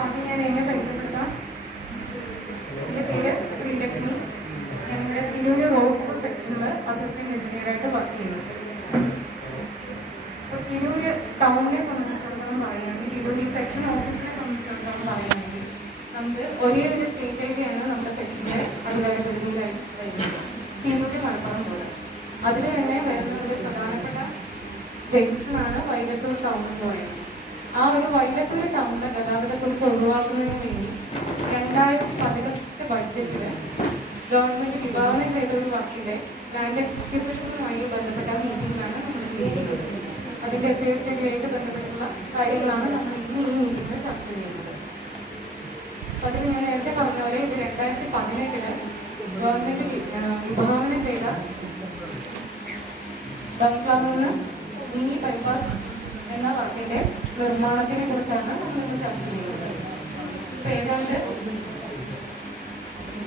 ആദ്യം ഞാൻ എന്നെ പരിചയപ്പെടുത്താം. എൻ്റെ പേര് ശ്രീലക്ഷ്മി. ഞങ്ങളുടെ തിരൂര് റോഡ്സ് സെക്ഷനിൽ അസിസ്റ്റന്റ് എഞ്ചിനീയറായിട്ട് വർക്ക് ചെയ്യുന്നു. അപ്പോൾ തിരൂര് ടൗണിനെ സംബന്ധിച്ചിടത്തോളം പറയുകയാണെങ്കിൽ, തിരൂര് ഈ സെക്ഷൻ ഓഫീസിനെ സംബന്ധിച്ചിടത്തോളം പറയുകയാണെങ്കിൽ നമുക്ക് ഒരേ ഒരു സ്റ്റേറ്റ് ഐഡിയാണ് നമ്മുടെ സെക്ഷൻ്റെ അധികാരപരിധിയിലായിട്ട് വരുന്നത്, തിരൂര് മലപ്പുറം പോലെ. അതിൽ തന്നെ വരുന്ന ഒരു പ്രധാനപ്പെട്ട ജംഗ്ഷനാണ് വൈലത്തൂർ ടൗൺ എന്ന് പറയുന്നത്. ആ ഒരു വൈലത്തൂർ ടൗണിലെ ഗതാഗതക്കുറിപ്പ് ഒഴിവാക്കുന്നതിന് വേണ്ടി 2018 ബഡ്ജറ്റിൽ ഗവൺമെന്റ് വിഭാവനം ചെയ്ത ഒരു വർക്കിന്റെ ലാൻഡ് അക്വിസിഷനുമായി ബന്ധപ്പെട്ട മീറ്റിംഗിലാണ് നമ്മൾ ഇരിക്കുന്നത്. അതിന്റെ എസ്റ്റിമേറ്റുമായിട്ട് ബന്ധപ്പെട്ടുള്ള കാര്യങ്ങളാണ് നമ്മൾ ഇന്ന് ഈ മീറ്റിംഗിൽ ചർച്ച ചെയ്യുന്നത്. അപ്പോൾ അതിൽ ഞാൻ നേരത്തെ പറഞ്ഞ പോലെ ഇത് 2018 ഗവൺമെന്റ് വിഭാവനം ചെയ്ത ബംഗ്ലാമൂന്ന് മിനി ബൈപ്പാസ് എന്ന വർക്കിന്റെ നിർമ്മാണത്തിനെ കുറിച്ചാണ് നമ്മൾ ഇന്ന് ചർച്ച ചെയ്യുന്നത്. ഇപ്പൊ ഏതാണ്ട്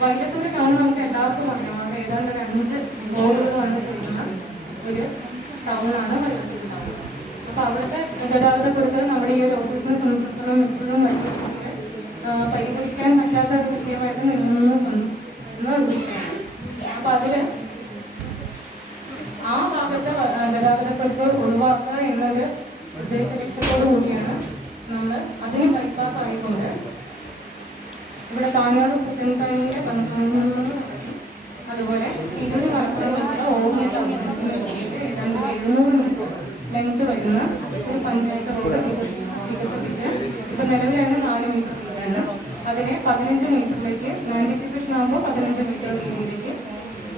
വൈലത്തൂർ ടൗൺ നമുക്ക് എല്ലാവർക്കും അറിയാം. അവിടെ ഏതാണ്ട് ഒരു 5 ബോർഡുകൾ വന്ന് ചെയ്യുന്ന ഒരു ടൗണാണ് വൈലത്തൂർ ടൗൺ. അപ്പൊ അവിടുത്തെ ഗതാഗതക്കുറിപ്പ് നമ്മുടെ ഈ ഒരു ഓഫീസിനെ സംബന്ധിച്ചിടത്തോളം ഇപ്പോഴും വലിയ രീതിയിൽ പരിഹരിക്കാൻ പറ്റാത്ത ഒരു വിഷയമായിട്ട് നിലനിന്ന്. അപ്പൊ അതില് ആ ഭാഗത്തെ ഗതാഗതക്കുറിപ്പ് ഒഴിവാക്കുക എന്നത് ഉദ്ദേശ ലക്ഷ്യത്തോടു കൂടിയാണ് നമ്മൾ അതിന് ബൈപ്പാസ് ആയിക്കൊണ്ട് ഇവിടെ താനോട് പുത്തൻകണിയിലെ 19 നടത്തി, അതുപോലെ തിരൂര് മലപ്പുറം ഓങ്ങിയ ടൗണിന് ഏതാണ്ട് 700 മീറ്റർ ലെങ്ത് വരുന്ന ഒരു പഞ്ചായത്ത് റോഡ് വികസിപ്പിച്ച് ഇപ്പൊ നിലവിലാണ് 4 മീറ്റർ വീതിയാണ്. അതിനെ 15 മീറ്ററിലേക്ക് ലാൻഡ് അക്വിസിഷൻ ആകുമ്പോൾ 15 മീറ്റർ വീതിയിലേക്ക്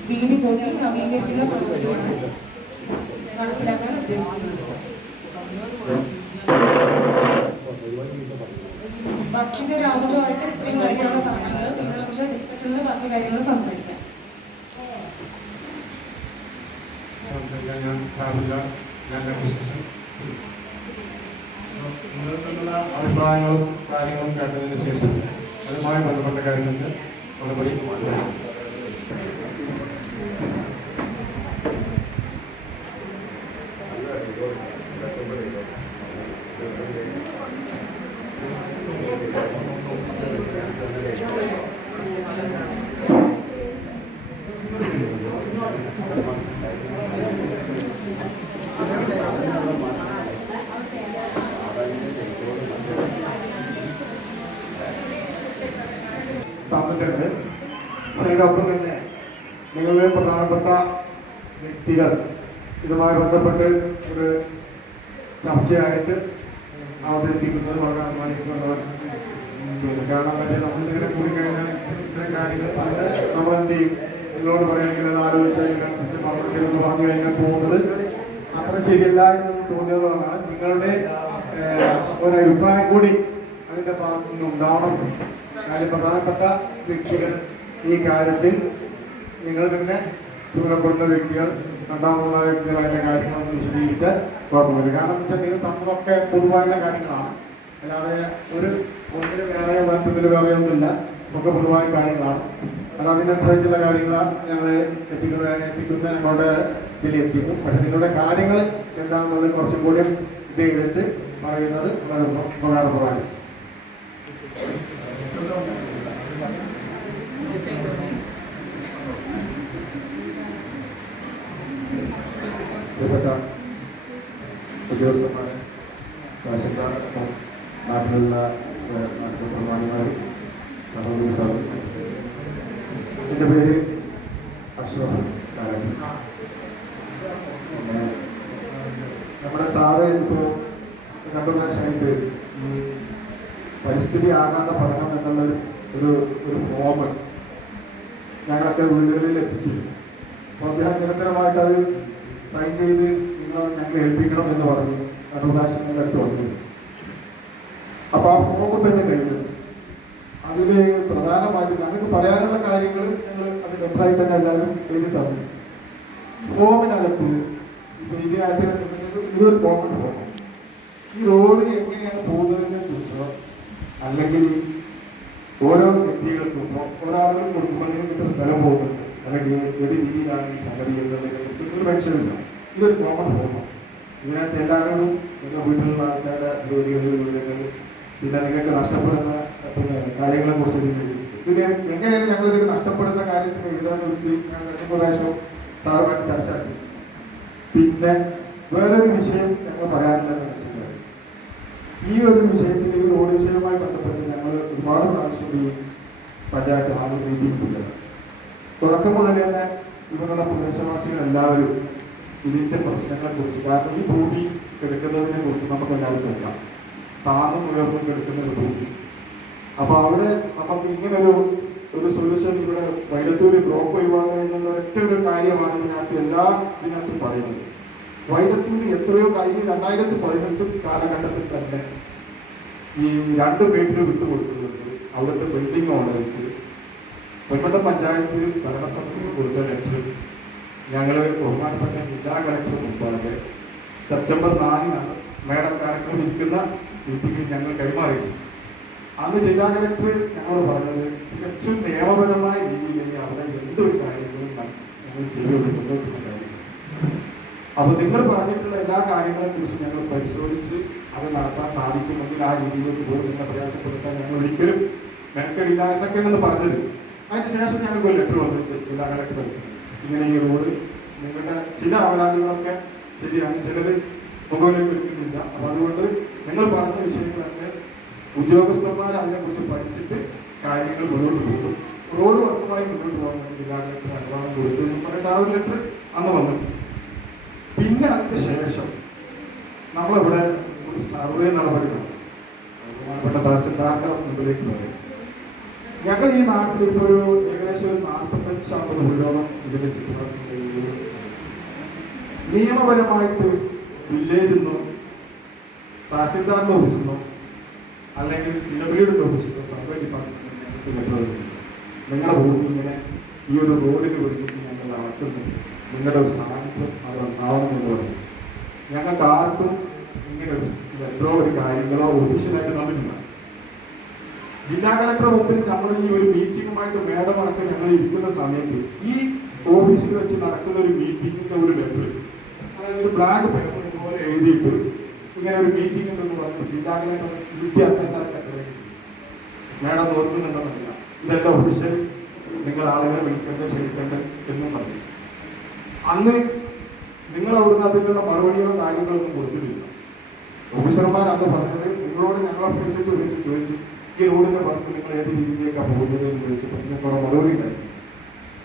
വീതി കൂട്ടി നവീകരിക്കുന്ന പ്രവൃത്തിയാണ് നടപ്പിലാക്കാൻ ഉദ്ദേശിക്കുന്നത്. വർക്കിന്റെ രാമതുമായിട്ട് ഇത്രയും കാര്യമാണ് പറയുന്നത്. പിന്നെ നമുക്ക് ഡിസ്കഷനിൽ ബാക്കി കാര്യങ്ങൾ സംസാരിക്കാം. നിങ്ങൾക്കുള്ള അഭിപ്രായങ്ങളും കാര്യങ്ങളും കേട്ടതിന് ശേഷം അതുമായി ബന്ധപ്പെട്ട കാര്യങ്ങൾക്ക് നടപടി തന്നിട്ടുണ്ട്. അതിനോടൊപ്പം തന്നെ നിങ്ങളുടെ പ്രധാനപ്പെട്ട വ്യക്തികൾ ഇതുമായി ബന്ധപ്പെട്ട് ഒരു ചർച്ചയായിട്ട് അവതരിപ്പിക്കുന്നത് വളരെ കാരണം തന്നെ നമ്മളിങ്ങനെ കൂടിക്കഴിഞ്ഞാൽ ഇത്തരം കാര്യങ്ങൾ അത് നമ്മൾ എന്ത് ചെയ്യും, നിങ്ങളോട് പറയുകയാണെങ്കിൽ അത് ആലോചിച്ച് മറുപടി എന്ന് പറഞ്ഞു കഴിഞ്ഞാൽ പോകുന്നത് അത്ര ശരിയല്ല എന്ന് തോന്നിയതാണ്. നിങ്ങളുടെ ഒരു അഭിപ്രായം കൂടി അതിൻ്റെ ഭാഗത്തു നിന്നുണ്ടാവണം. കാര്യം പ്രധാനപ്പെട്ട വ്യക്തികൾ ഈ കാര്യത്തിൽ നിങ്ങൾ തന്നെ ചുമതലപ്പെടുന്ന വ്യക്തികൾ, രണ്ടാമതുള്ള വ്യക്തികൾ അതിൻ്റെ കാര്യങ്ങളൊന്ന് വിശദീകരിച്ചാൽ കുഴപ്പമില്ല. കാരണം എന്താ വെച്ചാൽ നിങ്ങൾ തന്നതൊക്കെ പൊതുവായുള്ള കാര്യങ്ങളാണ്, അല്ലാതെ ഒരു ഒന്നിന് വേറെയോ മറ്റൊന്നിന് വേറെയോ ഒന്നുമില്ല, ഒക്കെ പൊതുവായ കാര്യങ്ങളാണ്. അത് അതിനനുസരിച്ചുള്ള കാര്യങ്ങൾ ഞങ്ങൾ എത്തിക്കുന്ന ഞങ്ങളുടെ ഇതിൽ എത്തിക്കും. പക്ഷെ നിങ്ങളുടെ കാര്യങ്ങൾ എന്താണെന്നുള്ളത് കുറച്ചും കൂടി ഇത് ചെയ്തിട്ട് പറയുന്നത് വളരെ ഉപകാരപ്രദമാണ്. പ്രിയപ്പെട്ട ഉദ്യോഗസ്ഥന്മാരെ, തഹസിൽദാർ, നാട്ടിലുള്ള പ്രമാണിമാർ, സഹോദരി സഹോദരി, എൻ്റെ പേര് അഷ്റഫ് കാരാട്ടി. നമ്മുടെ സാറ് ഇപ്പോൾ 2 പ്രാവശ്യമായിട്ട് ഈ പരിസ്ഥിതി ആഘാത പഠനം എന്നുള്ള ഒരു ഒരു ഫോം ഞങ്ങളൊക്കെ വീടുകളിൽ എത്തിച്ചിരുന്നു. അപ്പോൾ അദ്ദേഹം നിരന്തരമായിട്ട് അത് സൈൻ ചെയ്ത് ഞങ്ങളെ ഏൽപ്പിക്കണം എന്ന് പറഞ്ഞു. രണ്ട് പ്രാവശ്യം ഞങ്ങളുടെ അടുത്ത് വന്നിരുന്നു. അപ്പോൾ ആ ഫോം എൻ്റെ കയ്യിലുണ്ട്. അതിൽ പ്രധാനമായിട്ടും ഞങ്ങൾക്ക് പറയാനുള്ള കാര്യങ്ങൾ ഞങ്ങൾ അത് ലെറ്ററായിട്ട് തന്നെ എല്ലാവരും എഴുതി തന്നു. ഫോമിനകത്ത് ഇപ്പൊ ഇതിനകത്ത് ഇതൊരു കോമൺ ഫോം. ഈ റോഡ് എങ്ങനെയാണ് പോകുന്നതിനെ കുറിച്ചോ അല്ലെങ്കിൽ ഓരോ വ്യക്തികൾക്കും ഒരാളുകൾ കൊടുക്കുമ്പോൾ ഇത്ര സ്ഥലം പോകുന്നുണ്ട് അല്ലെങ്കിൽ ഏത് രീതിയിലാണ് ഈ സംഗതി എന്നതിനെ കുറിച്ച് ഒരു മെൻഷനില്ല. ഇതൊരു കോമൺ ഫോമാണ്. ഇതിനകത്ത് എല്ലാവരോടും നിങ്ങളുടെ വീട്ടിലുള്ള ആൾക്കാരുടെ ജോലികൾ വിവരങ്ങൾ പിന്നെ നിങ്ങൾക്ക് നഷ്ടപ്പെടുന്ന കാര്യങ്ങളെ കുറിച്ച് ഇതിന് എങ്ങനെയാണ് ഞങ്ങളിതിന് നഷ്ടപ്പെടുന്ന കാര്യത്തിന് എഴുതാൻ കുറിച്ച് ഞാൻ 2 പ്രാവശ്യം സാറുമായിട്ട് ചർച്ച ആക്കി. പിന്നെ വേറൊരു വിഷയം ഞങ്ങൾ പറയാനുള്ളതെന്ന് വെച്ചാൽ ഈ ഒരു വിഷയത്തിൽ ഈ റോഡ് വിഷയവുമായി ബന്ധപ്പെട്ട് ഞങ്ങൾ ഒരുപാട് പ്രാവശ്യം ഈ പഞ്ചായത്ത് ഹാളിൽ മീറ്റിംഗ് കൂടിയാണ്. തുടക്കം മുതൽ തന്നെ ഇവിടെയുള്ള പ്രദേശവാസികൾ എല്ലാവരും ഇതിന്റെ പ്രശ്നങ്ങളെ കുറിച്ച്, കാരണം ഈ ഭൂമി കിടക്കുന്നതിനെ കുറിച്ച് നമുക്ക് എല്ലാവർക്കും അറിയാം. താന്നും ഉയർന്നും കിടക്കുന്ന ഒരു ഭൂമി. അപ്പൊ അവിടെ നമുക്ക് ഇങ്ങനൊരു സൊല്യൂഷൻ ഇവിടെ വൈലത്തൂര് ബ്ലോക്ക് ഒഴിവാക്കുക എന്നുള്ള ഒറ്റ ഒരു കാര്യമാണ് ഇതിനകത്ത് പറയുന്നത്. വൈലത്തൂര് എത്രയോ കഴിഞ്ഞ 2018 കാലഘട്ടത്തിൽ തന്നെ ഈ 2 മീറ്റർ വിട്ടുകൊടുക്കുന്നുണ്ട്. അവിടുത്തെ ബിൽഡിംഗ് ഓണേഴ്സ് പൊന്മട്ടം പഞ്ചായത്ത് ഭരണസമിതിക്ക് കൊടുത്ത ലെറ്റർ ഞങ്ങൾ ബഹുമാനപ്പെട്ട ജില്ലാ കളക്ടർ മുമ്പാകെ സെപ്റ്റംബർ 4-നാണ് മേഡം കണക്കിൽ ഇരിക്കുന്ന മീറ്റിംഗിൽ ഞങ്ങൾ കൈമാറിയിട്ടുണ്ട്. അന്ന് ജില്ലാ കളക്ടർ ഞങ്ങളോട് പറഞ്ഞത് തികച്ചും നിയമപരമായ രീതിയിൽ അവിടെ എന്തൊരു കാര്യങ്ങളും ഞങ്ങൾ ചെയ്യുള്ളൂ, മുന്നോട്ടുള്ള കാര്യങ്ങൾ. അപ്പൊ നിങ്ങൾ പറഞ്ഞിട്ടുള്ള എല്ലാ കാര്യങ്ങളെ കുറിച്ച് ഞങ്ങൾ പരിശോധിച്ച് അത് നടത്താൻ സാധിക്കുമെങ്കിൽ ആ രീതിയിലേക്ക് പോയി നിങ്ങളെ പ്രയാസപ്പെടുത്താൻ ഞങ്ങൾ ഒരിക്കലും മെനക്കെടില്ല എന്നൊക്കെയാണെന്ന് പറഞ്ഞത്. അതിനുശേഷം ഞങ്ങൾക്ക് ഒരു ലെറ്റർ വന്നിട്ട് ജില്ലാ കളക്ടർ പഠിക്കുന്നത് ഇങ്ങനെ ഈ റോഡ് നിങ്ങളുടെ ചില അവലാദികളൊക്കെ ശരിയാണ്, ചിലത് മുകളിലേക്ക് എടുക്കുന്നില്ല. അപ്പൊ അതുകൊണ്ട് നിങ്ങൾ പറഞ്ഞ വിഷയങ്ങളൊക്കെ ഉദ്യോഗസ്ഥന്മാർ അതിനെക്കുറിച്ച് പഠിച്ചിട്ട് കാര്യങ്ങൾ മുന്നോട്ട് പോകും. റോഡ് വർക്കുമായി മുന്നോട്ട് പോകാൻ വേണ്ടി ജില്ലാ കളക്ടർ അനുവാദം കൊടുത്തു എന്ന് പറഞ്ഞിട്ട് ആ ഒരു ലെറ്റർ അന്ന് വന്നിട്ടുണ്ട്. പിന്നെ അതിന്റെ ശേഷം നമ്മളിവിടെ ഒരു സർവേ നടപടികളാണ് ബഹുമാനപ്പെട്ട തഹസിൽദാറിന്റെ മുമ്പിലേക്ക് പറയും. ഞങ്ങൾ ഈ നാട്ടിൽ ഇപ്പോൾ ഒരു ഏകദേശം ഒരു 45-50 വീടോളം ഇതിന്റെ ചിത്രം നിയമപരമായിട്ട് വില്ലേജിൽ നിന്നോ തഹസിൽദാറിന്റെ ഓഫീസിൽ നിന്നോ അല്ലെങ്കിൽ ഇടപെടിയുടെ ഓഫീസിലോ സർവേ ഡിപ്പാർട്ട്മെന്റ് നിങ്ങളുടെ ഭൂമി ഇങ്ങനെ ഈ ഒരു റോഡിന് വേണ്ടി ഞങ്ങൾ അളക്കുന്നു, നിങ്ങളുടെ ഒരു സാന്നിധ്യം അത് ഉണ്ടാവണമെന്ന് പറയും. ഞങ്ങൾക്ക് ആർക്കും ഇങ്ങനെ ഒരു ലെറ്ററോ ഒരു കാര്യങ്ങളോ ഒഫീഷ്യലായിട്ട് തന്നിട്ടില്ല. ജില്ലാ കളക്ടർ മുമ്പിൽ നമ്മൾ ഈ ഒരു മീറ്റിംഗുമായിട്ട് മേഡം അടക്കം ഞങ്ങൾ ഇരിക്കുന്ന സമയത്ത് ഈ ഓഫീസിൽ വെച്ച് നടക്കുന്ന ഒരു മീറ്റിംഗിന്റെ ഒരു ലെറ്റർ, അതായത് ഒരു ബ്ലാങ്ക് പേപ്പർ പോലെ എഴുതിയിട്ട് ഇങ്ങനെ ഒരു മീറ്റിംഗ് ഉണ്ടെന്ന് പറഞ്ഞു ജില്ലാ കളക്ടർ ചുരുട്ടി അതെല്ലാവർക്കും മേഡം ഓർക്കുന്നുണ്ടെന്നല്ല, ഇതെല്ലാം ഒഫീഷ്യൽ നിങ്ങൾ ആളുകളെ വിളിക്കേണ്ടത് ക്ഷണിക്കേണ്ടത് എന്നും പറഞ്ഞു. അന്ന് നിങ്ങൾ അവിടുന്ന് അതിനുള്ള മറുപടികളോ കാര്യങ്ങളൊന്നും കൊടുത്തിട്ടില്ല. ഓഫീസർമാർ അന്ന് പറഞ്ഞത് നിങ്ങളോട് ഞങ്ങൾ അപേക്ഷിച്ച് ചോദിച്ചു ഈ റോഡിന്റെ വർക്ക് നിങ്ങൾ ഏത് രീതിയിലേക്കാണ് പോകുന്നത് എന്ന് ചോദിച്ചപ്പോൾ നിങ്ങൾക്കുള്ള മറുപടി ഉണ്ടായി.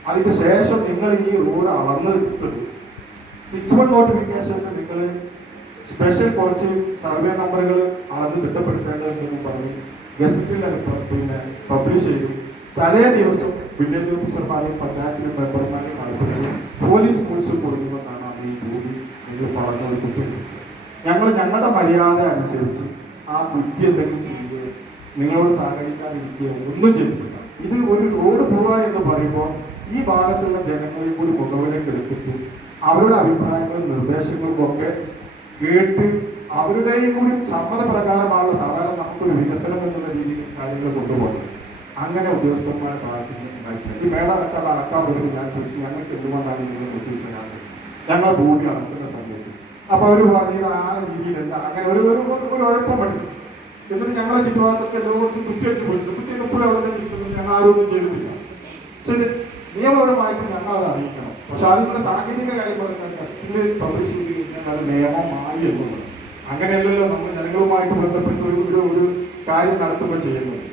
അതിന് ശേഷം നിങ്ങൾ ഈ റോഡ് അളന്നിട്ടത് 6-1 നോട്ടിഫിക്കേഷനിൽ നിങ്ങൾ സ്പെഷ്യൽ കുറച്ച് സർവേ നമ്പറുകൾ അളന്ന് തിട്ടപ്പെടുത്തേണ്ടതെന്ന് പറഞ്ഞ് ഗസറ്റിൽ പിന്നെ പബ്ലിഷ് ചെയ്തു. തലേ ദിവസം വില്ലേജ് ഓഫീസർമാരെയും പഞ്ചായത്തിലെ മെമ്പർമാരെയും അടുപ്പിച്ച് പോലീസ് കൊടുക്കുന്നതാണ് ഈ ഭൂമി നിങ്ങൾ പറഞ്ഞ ഒരു കുറ്റം. ഞങ്ങളുടെ മര്യാദ അനുസരിച്ച് ആ കുറ്റി എന്തെങ്കിലും ചെയ്യുകയോ നിങ്ങളോട് സഹകരിക്കാതിരിക്കുകയോ ഒന്നും ചെയ്തിട്ടില്ല. ഇത് ഒരു റോഡ് പോവുക എന്ന് പറയുമ്പോൾ ഈ ഭാഗത്തുള്ള ജനങ്ങളെയും കൂടി മുഖവിലേക്ക് എടുത്തിട്ട് അവരുടെ അഭിപ്രായങ്ങളും നിർദ്ദേശങ്ങളും ഒക്കെ കേട്ട് അവരുടെയും കൂടി സമ്മതപ്രകാരമാണ് സാധാരണ നമുക്കൊരു വികസനം എന്നുള്ള രീതിയിൽ കാര്യങ്ങൾ കൊണ്ടുപോകുന്നത്. അങ്ങനെ ഉദ്യോഗസ്ഥന്മാരെ പ്രാർത്ഥിക്കുന്നുണ്ടായിട്ടില്ല. ഈ മേള അടക്കാൻ വരുമ്പോൾ ഞാൻ ചോദിച്ചു ഞങ്ങൾക്ക് എന്തുകൊണ്ടാണ് നിങ്ങൾ നോട്ടീസ് വരാത്തത്, ഞങ്ങൾ ഭൂമി അടക്കുന്ന സമയത്ത്. അപ്പൊ അവർ പറഞ്ഞത് ആ രീതിയിലല്ല, അങ്ങനെ ഒരു ഉഴപ്പം പറ്റും. എന്നിട്ട് ഞങ്ങളെ ചുറ്റുഭാഗത്തൊക്കെ എല്ലാവർക്കും കുറ്റിയടിച്ച് പോയിട്ട് കുറ്റി എപ്പോഴും അവിടെ തന്നെ ഇരിക്കുന്നത് ഞങ്ങൾ ആരും ഒന്നും ചെയ്തിട്ടില്ല. ശരി, നിയമപരമായിട്ട് ഞങ്ങൾ അത് അറിയിക്കണം. പക്ഷെ അതിനുള്ള സാങ്കേതിക കാര്യം പറഞ്ഞാൽ ഗസറ്റിൽ പബ്ലിഷ് ചെയ്ത് കഴിഞ്ഞാൽ അത് നിയമമായി എന്നുള്ളത്. അങ്ങനെയല്ലല്ലോ നമ്മൾ ജനങ്ങളുമായിട്ട് ബന്ധപ്പെട്ട് ഒരു കാര്യം നടത്തുമ്പോൾ ചെയ്യുന്നത്.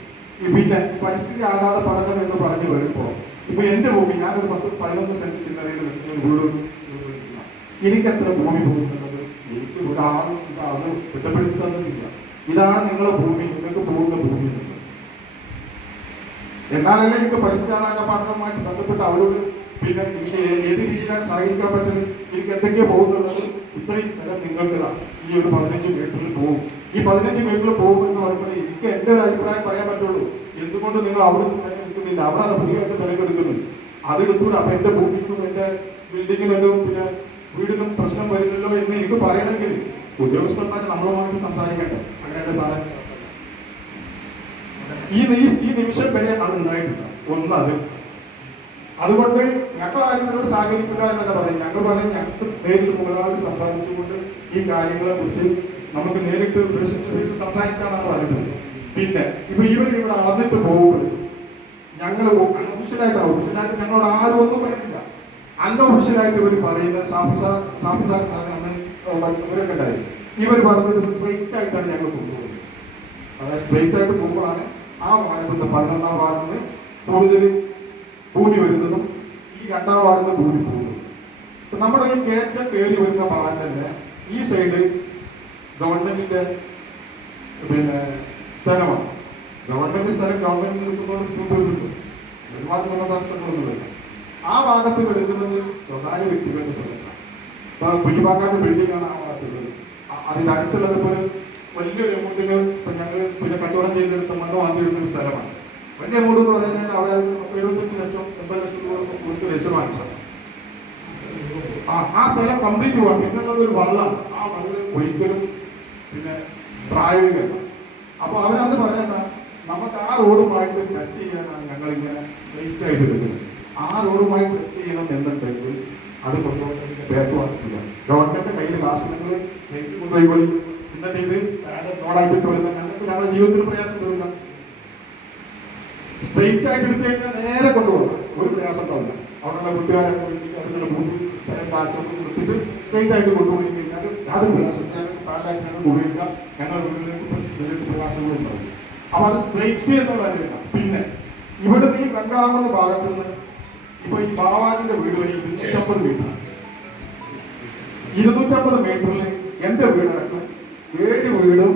പിന്നെ പരിസ്ഥിതി ആഘാത പഠനം എന്ന് പറഞ്ഞു വരുമ്പോൾ ഇപ്പൊ എന്റെ ഭൂമി ഞാനൊരു 10-11 സെന്റ് ചില്ലറയിൽ നിൽക്കുന്ന വീട് എനിക്ക് എത്ര ഭൂമി പോകുന്നുള്ളത് എനിക്ക് ഒരാളും അത് തിട്ടപ്പെടുത്തി തന്നിട്ടില്ല. ഇതാണ് നിങ്ങളെ ഭൂമി, നിങ്ങൾക്ക് പോകുന്ന ഭൂമി. എന്നാലല്ലേ എനിക്ക് പരിസ്ഥിതി അപ്പാർട്ട്മെന്റുമായിട്ട് ബന്ധപ്പെട്ട് അവരോട് പിന്നെ എനിക്ക് ഏത് രീതിയിലാണ് സഹകരിക്കാൻ പറ്റുന്നത്, എനിക്ക് എന്തൊക്കെയാണ് പോകുന്നുള്ളത്. ഇത്രയും സ്ഥലം നിങ്ങൾക്കതാണ്, ഈ ഒരു 15 മീറ്ററിൽ പോകും. ഈ 15 മീറ്ററിൽ പോകും എന്ന് പറയുമ്പോൾ എനിക്ക് എൻ്റെ ഒരു അഭിപ്രായം പറയാൻ പറ്റുള്ളൂ. എന്തുകൊണ്ട് നിങ്ങൾ അവിടെ സ്ഥലം എടുക്കുന്നില്ല? അവിടെ ഫ്രീ ആയിട്ട് സ്ഥലം എടുക്കുന്നു, അത് എടുത്തൂടെ. അപ്പൊ എന്റെ ഭൂമിക്കും എന്റെ ബിൽഡിങ്ങിനും പിന്നെ വീടിനും പ്രശ്നം വരുന്നല്ലോ എന്ന് എനിക്ക് പറയണമെങ്കിൽ ഉദ്യോഗസ്ഥന്മാരെ നമ്മളുമായിട്ട് സംസാരിക്കട്ടെ. അങ്ങനെയല്ല സാറേ, ഈ നിമിഷം വരെ അത് ഉണ്ടായിട്ടില്ല. അത് അതുകൊണ്ട് ഞങ്ങൾ ആരെങ്കിലും സഹകരിക്കുക എന്നല്ല പറയും. ഞങ്ങൾ പറയും ഞങ്ങൾക്ക് നേരിട്ട് മുകളായിട്ട് സംസാരിച്ചുകൊണ്ട് ഈ കാര്യങ്ങളെ കുറിച്ച് നമുക്ക് നേരിട്ട് സംസാരിക്കാന്നാണ് പറഞ്ഞിട്ടുള്ളത്. പിന്നെ ഇപ്പൊ ഇവിടെ അളന്നിട്ട് പോകുമ്പോൾ ഞങ്ങൾ ഒഫീഷ്യലായിട്ട് ഞങ്ങളോട് ആരും ഒന്നും പറയുന്നില്ല. അൺഒഫീഷ്യലായിട്ട് ഇവർ പറയുന്നത് സാഫി സാർ അന്ന് ഇവരൊക്കെ ഉണ്ടായി. ഇവർ പറഞ്ഞത് സ്ട്രെയിറ്റ് ആയിട്ടാണ് ഞങ്ങൾ കൊണ്ടുപോകുന്നത്. അതായത് സ്ട്രെയിറ്റ് ആയിട്ട് പോകുമ്പോഴാണ് ആ ഭാഗത്തുനിന്ന് 11ാം വാർഡിൽ നിന്ന് കൂടുതൽ ഭൂമി വരുന്നതും ഈ 2ാം വാർഡിൽ നിന്ന് ഭൂമി പോകുന്നതും. നമ്മുടെ ഈ കയറ്റം കയറി വരുന്ന ഭാഗം തന്നെ ഈ സൈഡ് ഗവൺമെന്റിന്റെ പിന്നെ സ്ഥലമാണ്. ഗവൺമെന്റ് സ്ഥലം ഗവൺമെന്റിന് കിട്ടുന്നതുകൊണ്ട് ഒരുപാട് നമ്മുടെ തടസ്സങ്ങളൊന്നുമില്ല. ആ ഭാഗത്ത് എടുക്കുന്നത് സ്വകാര്യ വ്യക്തികളുടെ സ്ഥലത്താണ്. ഇപ്പൊ കുഞ്ഞിപ്പാക്കാന്റെ ബിൽഡിംഗ് ആണ് ആ ഭാഗത്തുള്ളത്. അതിനടുത്തുള്ളത് ഇപ്പോൾ വലിയൊരു എമൗണ്ടിന് ഇപ്പൊ ഞങ്ങൾ പിന്നെ കച്ചവടം ചെയ്തെടുത്ത മണ്ണ് വാങ്ങിയെടുത്തൊരു സ്ഥലമാണ്. വലിയ എമൗണ്ട് എന്ന് പറഞ്ഞാൽ അവിടെ 75 ലക്ഷം 80 ലക്ഷം രൂപ കൊടുത്ത് രജിസ്റ്റർ വാങ്ങിച്ചത്. ആ സ്ഥലം കംപ്ലീറ്റ് പോകാം. പിന്നുള്ളത് ഒരു വള്ളമാണ്. ആ വള്ളം ഒരിക്കലും പിന്നെ പ്രായോഗികമല്ല. അപ്പൊ അവരന്ന് പറയുന്ന നമുക്ക് ആ റോഡുമായിട്ട് ടച്ച് ചെയ്യാനാണ് ഞങ്ങൾ ഇങ്ങനെ സ്ട്രെയിറ്റ് ആയിട്ട് എടുക്കുന്നത്. ആ റോഡുമായി ടച്ച് ചെയ്യണം എന്നുണ്ടെങ്കിൽ അത് കൊണ്ടുപോയി ബാക്ക് വാങ്ങില്ല. ഗവൺമെന്റ് കയ്യിൽ കാശുണ്ടെങ്കിൽ സ്റ്റേറ്റ് കൊണ്ടുപോയി എന്നിട്ട് ഇത് റോഡായിട്ട് വരുന്ന ഞങ്ങൾക്ക് ഞങ്ങളുടെ ജീവിതത്തിൽ പ്രയാസം വരില്ല. സ്ട്രെയിറ്റ് ആയിട്ട് എടുത്തു കഴിഞ്ഞാൽ നേരെ കൊണ്ടുപോകാം, ഒരു പ്രയാസം ഉണ്ടാവില്ല. അവിടെയുള്ള വീട്ടുകാരെ അവരുടെ ഭൂമി സ്ഥലം കാശൊക്കെ കൊടുത്തിട്ട് സ്ട്രെയിറ്റ് ആയിട്ട് കൊണ്ടുപോയി കഴിഞ്ഞാൽ യാതൊരു പ്രയാസം പാലായിട്ട് ഞങ്ങൾ ഉപയോഗിക്കാം. ഞങ്ങൾ വീട്ടിലേക്ക് പ്രയാസങ്ങളുണ്ടാവും. അപ്പൊ അത് സ്ട്രെയിറ്റ് എന്നുള്ളതല്ല. പിന്നെ ഇവിടെ ഈ ബംഗ്ലാവുന്ന ഭാഗത്ത് നിന്ന് ഇപ്പൊ ഈ ബാവാജിന്റെ വീട് വഴി 250 മീറ്ററാണ്. 250 മീറ്ററിൽ എന്റെ വീടടക്കം 7 വീടും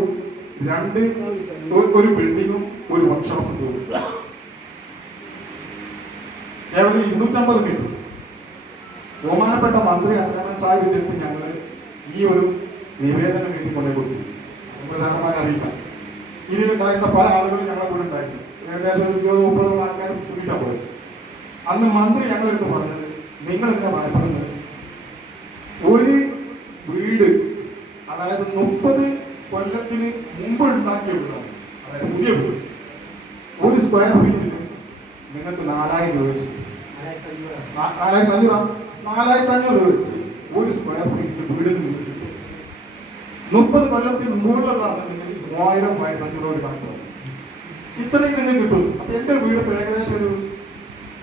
1 ബിൽഡിങ്ങും 1 വർക്ക്ഷോപ്പും പോകും. കേവലം 250 മീറ്റർ. ബഹുമാനപ്പെട്ട മന്ത്രി അബ്ദുറഹ്മാൻ സാഹിബിന്റെ അടുത്ത് ഞങ്ങൾ ഈ ഒരു നിവേദനം എഴുതി കൊണ്ടേ കൊടുത്തു. പ്രധാനമായിട്ട് അറിയില്ല. ഇതിലുണ്ടായിരുന്ന പല ആളുകളും ഞങ്ങളെ കൂടെ ഉണ്ടായിരുന്നു. ഏകദേശം 20-30 ആൾക്കാർ കൂടിയിട്ടാണ് പോയത്. അന്ന് മന്ത്രി ഞങ്ങളെടുത്ത് പറഞ്ഞത്, നിങ്ങൾ ഇതിനെ ഭയപ്പെടുന്നത് ഒരു വീട്, അതായത് 30 കൊല്ലത്തിന് മുമ്പ് ഉണ്ടാക്കിയ വീടാണ്, അതായത് പുതിയ വീട്, 1 സ്ക്വയർ ഫീറ്റിന് നിങ്ങൾക്ക് 4000 രൂപ വെച്ച് 4500 രൂപ വെച്ച് 1 സ്ക്വയർ ഫീറ്റിന് വീടിന് നിങ്ങൾക്ക് കിട്ടും. 30 കൊല്ലത്തിന് മുകളിലുള്ളതാണ് നിങ്ങൾ 3000-1500 രൂപ കണക്കാണ്. ഇത്രയും നിങ്ങൾക്ക് കിട്ടും. അപ്പൊ എന്റെ വീട് ഏകദേശം ഒരു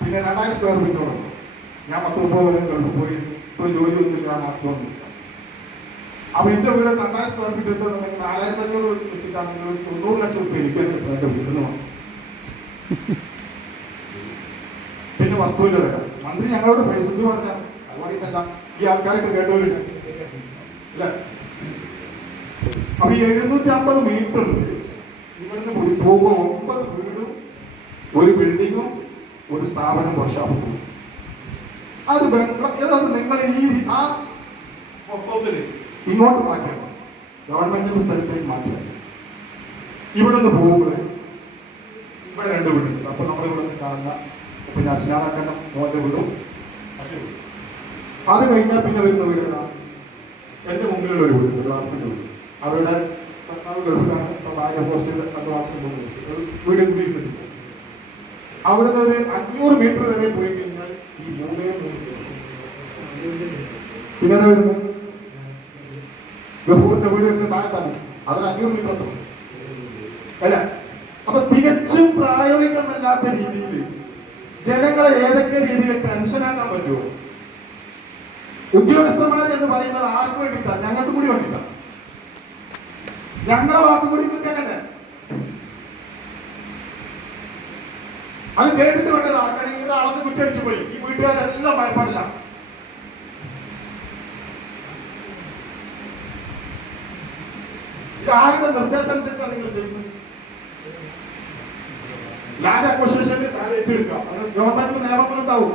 പിന്നെ 2000 സ്ക്വയർ ഫീറ്റോളം. ഞാൻ 10-30 കൊല്ലം ഗൾഫ് പോയി ഇപ്പോൾ ജോലി ഒന്നുമില്ല, നാട്ടിൽ വന്നില്ല. അപ്പൊ എന്റെ വീട് 2000 സ്ക്വയർ ഫീറ്റ് ഉണ്ടെന്നുണ്ടെങ്കിൽ 4500 വെച്ചിട്ടാണെങ്കിൽ 90 ലക്ഷം രൂപ എനിക്ക് കിട്ടും എന്റെ വീടിന് വേണം. പിന്നെ വസ്തുവിന്റെ വില മന്ത്രി ഞങ്ങളോട് പൈസ പറഞ്ഞാൽ അതുപോലെയല്ല ഈ ആൾക്കാരൊക്കെ കേട്ടവരില്ല അല്ലേ. അപ്പൊ ഈ 750 മീറ്ററിൽ ഇവിടുന്ന് പോകുമ്പോൾ 9 വീടും 1 ബിൽഡിങ്ങും 1 സ്ഥാപനം വർഷാപ്പും. അത് നിങ്ങൾ ഈ ആ പ്രൊപ്പോസല് ഇങ്ങോട്ട് മാറ്റണം, ഗവൺമെന്റിന്റെ സ്ഥലത്തേക്ക് മാറ്റണം. ഇവിടെ നിന്ന് പോകുമ്പോൾ ഇവിടെ 2 വീടുണ്ട്. അപ്പൊ നമ്മൾ ഇവിടെ നിന്ന് കാണുന്ന പിന്നെ അസ്നാദാക്കന്റെ മോന്റെ വീടും അത് കഴിഞ്ഞാൽ പിന്നെ വരുന്ന വീട് എന്റെ മുമ്പിലുള്ള ഒരു വീട്, ഗ്രാമത്തിന്റെ വീട്. അവരുടെ ഗൾഫിലാണ്. ഭാര്യ ഹോസ്റ്റലിൽ 2 മാസം വീട് കൂടി ഇരുന്നിട്ടുണ്ട്. അവിടുന്ന് ഒരു 500 മീറ്റർ വരെ പോയി കഴിഞ്ഞാൽ ഈ 3 പിന്നെ വരുന്നത് ഗഫൂറിന്റെ വീട് വരുന്ന താഴത്താണ്. അതിന് 500 മീറ്റർ എത്തും അല്ല. അപ്പൊ തികച്ചും പ്രായോഗികമല്ലാത്ത രീതിയിൽ ജനങ്ങളെ ഏതൊക്കെ രീതിയിൽ ടെൻഷനാക്കാൻ പറ്റുമോ? ഉദ്യോഗസ്ഥന്മാർ എന്ന് പറയുന്നത് ആർക്കും വേണ്ടിയിട്ടാണ്? ഞങ്ങൾക്ക് കൂടി വേണ്ടിയിട്ടാണ്. ഞങ്ങളെ വാക്കും കൂടി കേൾക്കണ്ടേ? അത് കേട്ടിട്ട് വേണ്ടത് ആക്കണമെങ്കിൽ അളന്ന് കുറ്റടിച്ചു പോയി. ഈ വീട്ടുകാരെല്ലാം ഭയപ്പാടില്ല. ഇത് ആരുടെ നിർദ്ദേശം അനുസരിച്ച് പൊസിഷനിൽ ഏറ്റെടുക്കുക. അത് ഗവൺമെന്റിന് നിയമങ്ങളുണ്ടാവും,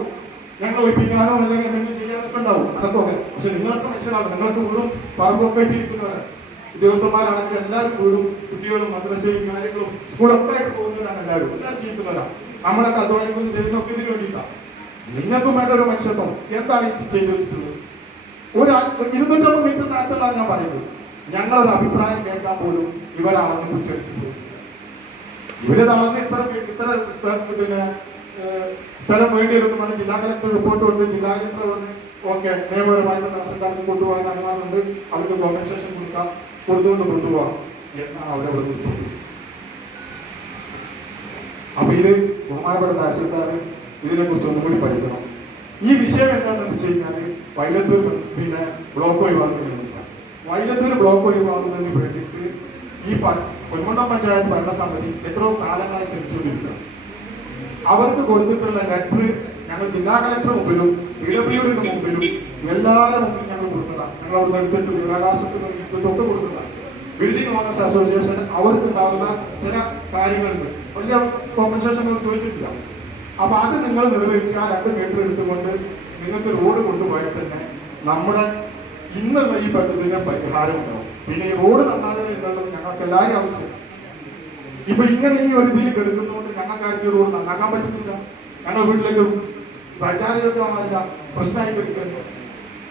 ഞങ്ങൾ ഒഴിപ്പിക്കാനോ അല്ലെങ്കിൽ എന്തെങ്കിലും ചെയ്യാനൊക്കെ ഉണ്ടാവും, അതൊക്കെ ഓക്കെ. പക്ഷെ നിങ്ങളൊക്കെ മനസ്സിലാവും, നിങ്ങളൊക്കെ വീടും പറമ്പൊക്കെ ഇരിക്കുന്നവരാണ്, ഉദ്യോഗസ്ഥന്മാരാണെങ്കിൽ എല്ലാവരും വീടും കുട്ടികളും മദ്രസയും കാര്യങ്ങളും സ്കൂളൊക്കെ ആയിട്ട് പോകുന്നവരാണ്, എല്ലാവരും ജീവിക്കുന്നവരാണ്. നമ്മളൊക്കെ അധ്വാനിക്കുന്നത് ചെയ്യുന്നൊക്കെ ഇതിന് വേണ്ടിയിട്ടാണ്. നിങ്ങൾക്കും വേണ്ട ഒരു മനുഷ്യത്വം. എന്താണ് എനിക്ക് ചെയ്തു വെച്ചിട്ടുള്ളത്? ഒരു 250 മീറ്ററിനകത്തല്ല ഞാൻ പറയുന്നത്. ഞങ്ങളൊരു അഭിപ്രായം കേൾക്കാൻ പോലും ഇവരാണെന്ന് കുറ്റടിച്ചിട്ടുള്ളൂ. ഇവര് നടന്ന് ഇത്ര പിന്നെ സ്ഥലം വേണ്ടി വരുന്ന പറഞ്ഞ് ജില്ലാ കളക്ടർ റിപ്പോർട്ട് കൊണ്ട് ജില്ലാ കളക്ടർ വന്ന് ഓക്കെ നിയമപരമായിട്ട് തഹസിൽദാർക്ക് കൊണ്ടുപോകാൻ അനുവാദമുണ്ട്, അവർക്ക് കോമ്പൻസേഷൻ കൊടുക്കാം, കൊടുത്തുകൊണ്ട് കൊണ്ടുപോകാം എന്നാണ് അവരവിടെ നിർത്തുന്നത്. അപ്പൊ ഇത് ബഹുമാനപ്പെട്ട തഹസിൽദാർ ഇതിനെ കുറിച്ച് ഒന്നുകൂടി പഠിക്കണം. ഈ വിഷയം എന്താണെന്ന് വെച്ച് കഴിഞ്ഞാല് വൈലത്തൂർ പിന്നെ ബ്ലോക്ക് ഒഴിവാക്കുന്നതിന് വൈലത്തൂർ ബ്ലോക്ക് ഒഴിവാക്കുന്നതിന് വേണ്ടിയിട്ട് ഈ പൊന്മുണ്ടം പഞ്ചായത്ത് ഭരണസമിതി എത്രയോ കാലങ്ങളായി ശ്രമിച്ചുകൊണ്ടിരിക്കുക. അവർക്ക് കൊടുത്തിട്ടുള്ള ലെറ്റർ ഞങ്ങൾ ജില്ലാ കളക്ടർ മുമ്പിലും PWD മുമ്പിലും എല്ലാവരുടെ മുമ്പിലും ഞങ്ങൾ കൊടുത്തതാണ്. ഞങ്ങൾ അവിടെ എടുത്തിട്ട് വിവരാകാശത്തിൽ എടുത്തിട്ടൊക്കെ കൊടുത്തതാണ്. ബിൽഡിംഗ് ഓണേഴ്സ് അസോസിയേഷൻ അവർക്ക് ഉണ്ടാകുന്ന ചില കാര്യങ്ങളുണ്ട്, വലിയ കോമ്പൻസേഷൻ ഒന്നും ചോദിച്ചിട്ടില്ല. അപ്പൊ അത് നിങ്ങൾ നിറവേറ്റി ആ 2 മീറ്റർ എടുത്തുകൊണ്ട് നിങ്ങൾക്ക് റോഡ് കൊണ്ടുപോയാൽ തന്നെ നമ്മുടെ ഇന്നുള്ള ഈ പദ്ധതിന് പരിഹാരം ഉണ്ടാവും. പിന്നെ ഈ റോഡ് നന്നാകുക എന്നുള്ളത് ഞങ്ങൾക്ക് എല്ലാവരും ആവശ്യം. ഇപ്പൊ ഇങ്ങനെ ഈ ഒരു ഇതിൽ കെടുക്കുന്നതുകൊണ്ട് ഞങ്ങൾക്ക് റോഡ് നന്നാക്കാൻ പറ്റുന്നില്ല. ഞങ്ങൾ വീട്ടിലേക്ക് സഞ്ചാരയോഗ്യമാവില്ല, പ്രശ്നമായി വരികയാണ്.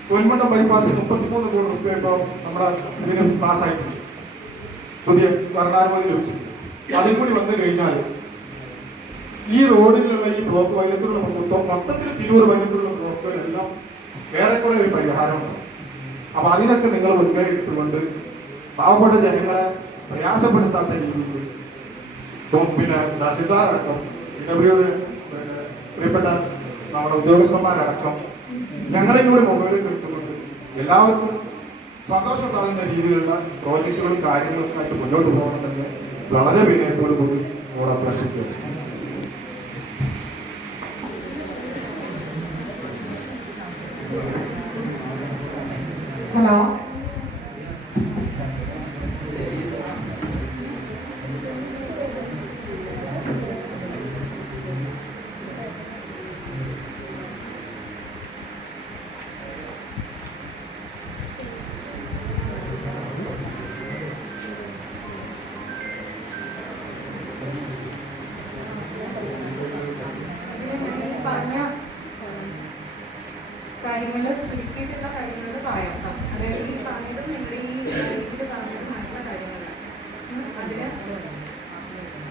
പൊന്മുണ്ടം ബൈപ്പാസിൽ 33 കോടി രൂപ ഇപ്പോൾ നമ്മുടെ ഇതിന് പാസ്സായിട്ടുണ്ട്, പുതിയ ഭരണാനുമതി ലഭിച്ചിട്ടുണ്ട്. അതിൽ കൂടി വന്നു കഴിഞ്ഞാൽ ഈ റോഡിലുള്ള ഈ ബ്ലോക്ക് വൈദ്യുതിയുള്ള മൊത്തത്തിൽ തിരൂർ വൈദ്യുതിയുള്ള ബ്ലോക്കുകളെല്ലാം ഏറെക്കുറെ ഒരു പരിഹാരമുണ്ട്. അപ്പൊ അതിനൊക്കെ നിങ്ങൾ മുൻകൈ എടുത്തുകൊണ്ട് പാവപ്പെട്ട ജനങ്ങളെ പ്രയാസപ്പെടുത്താത്ത രീതിയിൽ പിന്നെ തഹസിൽദാർ അടക്കം PWD പ്രിയപ്പെട്ട നമ്മുടെ ഉദ്യോഗസ്ഥന്മാരടക്കം ഞങ്ങളെ കൂടെ മൊബൈലിൽ എടുത്തുകൊണ്ട് എല്ലാവർക്കും സന്തോഷം ഉണ്ടാകുന്ന രീതിയിലുള്ള പ്രോജക്റ്റുകളും കാര്യങ്ങളൊക്കെ ആയിട്ട് മുന്നോട്ട് പോകണമെന്ന് വളരെ വിനയത്തോടു കൂടി ഓടെ അഭ്യർത്ഥിക്കുന്നു. ഹലോ, പറഞ്ഞ കാര്യങ്ങൾ ചുരുക്കിയിട്ടുള്ള കാര്യങ്ങൾ പറയാം. അതായത് ഈ പറഞ്ഞതും നിങ്ങളുടെ ഈ രീതിയിൽ പറഞ്ഞതുമായിട്ടുള്ള കാര്യങ്ങളാണ്. അതിന്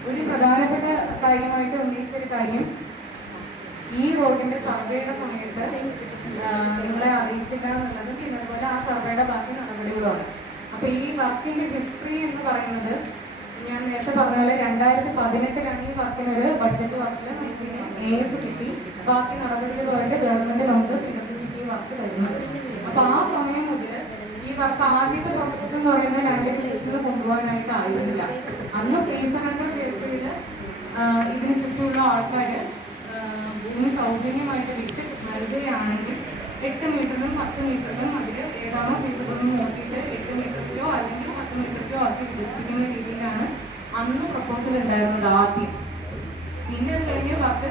ഒരു പ്രധാനപ്പെട്ട കാര്യമായിട്ട് ഉന്നയിച്ചൊരു കാര്യം, ഈ റോഡിന്റെ സർവേയുടെ സമയത്ത് നിങ്ങളെ അറിയിച്ചില്ല എന്നുള്ളതും പിന്നെ അതുപോലെ ആ സർവേയുടെ ബാക്കി നടപടികളുമാണ്. അപ്പൊ ഈ വർക്കിന്റെ ഹിസ്റ്ററി എന്ന് പറയുന്നത് ഞാൻ നേരത്തെ പറഞ്ഞ പോലെ 2018 ഈ വർക്കിനൊരു ബഡ്ജറ്റ് വർക്കിൽ നമുക്ക് AS കിട്ടി. ബാക്കി നടപടികളുമായിട്ട് ഗവൺമെന്റ് നമുക്ക് ഈ വർക്ക് തരുന്നത്. അപ്പൊ ആ സമയം മുതൽ ഈ വർക്ക് ആദ്യത്തെ പർപ്പസ് എന്ന് പറയുന്നത് ലാൻഡ് അക്വിസിഷനിൽ കൊണ്ടുപോകാനായിട്ട് ആയിരുന്നില്ല. അന്ന് ഫ്രീ സറണ്ടർ കേസിൽ ഇതിന് ചുറ്റുമുള്ള ആൾക്കാര് ഭൂമി സൗജന്യമായിട്ട് വിറ്റ് നൽകുകയാണെങ്കിൽ 8 മീറ്ററിനും 10 മീറ്ററിനും അതിൽ ഏതാണോ ഫീസിബിളെന്ന് നോക്കിയിട്ട് 8 മീറ്ററിലോ അല്ലെങ്കിൽ 10 മീറ്ററിലോ ആക്കി വികസിപ്പിക്കുന്ന രീതിയിലാണ് അന്ന് പ്രപ്പോസൽ ഉണ്ടായിരുന്നത് ആദ്യം. പിന്നെ അത് കഴിഞ്ഞ് വർക്ക്